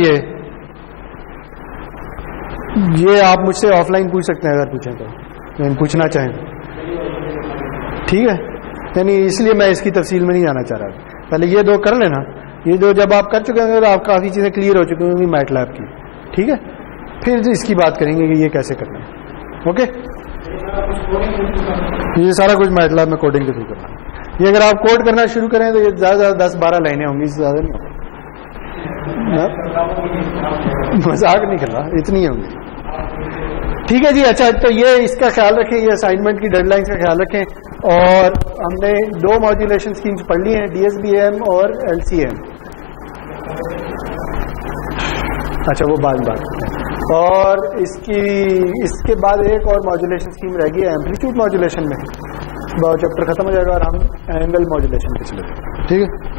ये आप मुझसे ऑफलाइन पूछ सकते हैं अगर पूछें तो, लेकिन पूछना चाहें। ठीक है, यानी इसलिए मैं इसकी तफसील में नहीं जाना चाह रहा। पहले ये 2 कर लेना, ये 2 जब आप कर चुके होंगे तो आप काफ़ी चीज़ें क्लियर हो चुकी होंगी मैटलैब की। ठीक है, फिर इसकी बात करेंगे कि ये कैसे करना है। ओके, ये सारा कुछ मैटलैब में कोडिंग के थ्रू करना है। ये अगर आप कोड करना शुरू करें तो ये ज़्यादा 10-12 लाइनें होंगी, इससे ज़्यादा नहीं होगा। मजाक नहीं कर रहा, इतनी होंगी। ठीक है जी। अच्छा, तो ये इसका ख्याल रखें, ये असाइनमेंट की डेडलाइन का ख्याल रखें। और हमने 2 मॉड्यूलेशन स्कीम्स पढ़ ली हैं, DSB/AM और LCM। अच्छा, वो बात और इसके बाद एक और मॉड्यूलेशन स्कीम रह गई है एम्पलीट्यूड मॉड्यूलेशन में, चैप्टर खत्म हो जाएगा और हम एंगल मॉड्यूलेशन पे चले जाएंगे। ठीक है।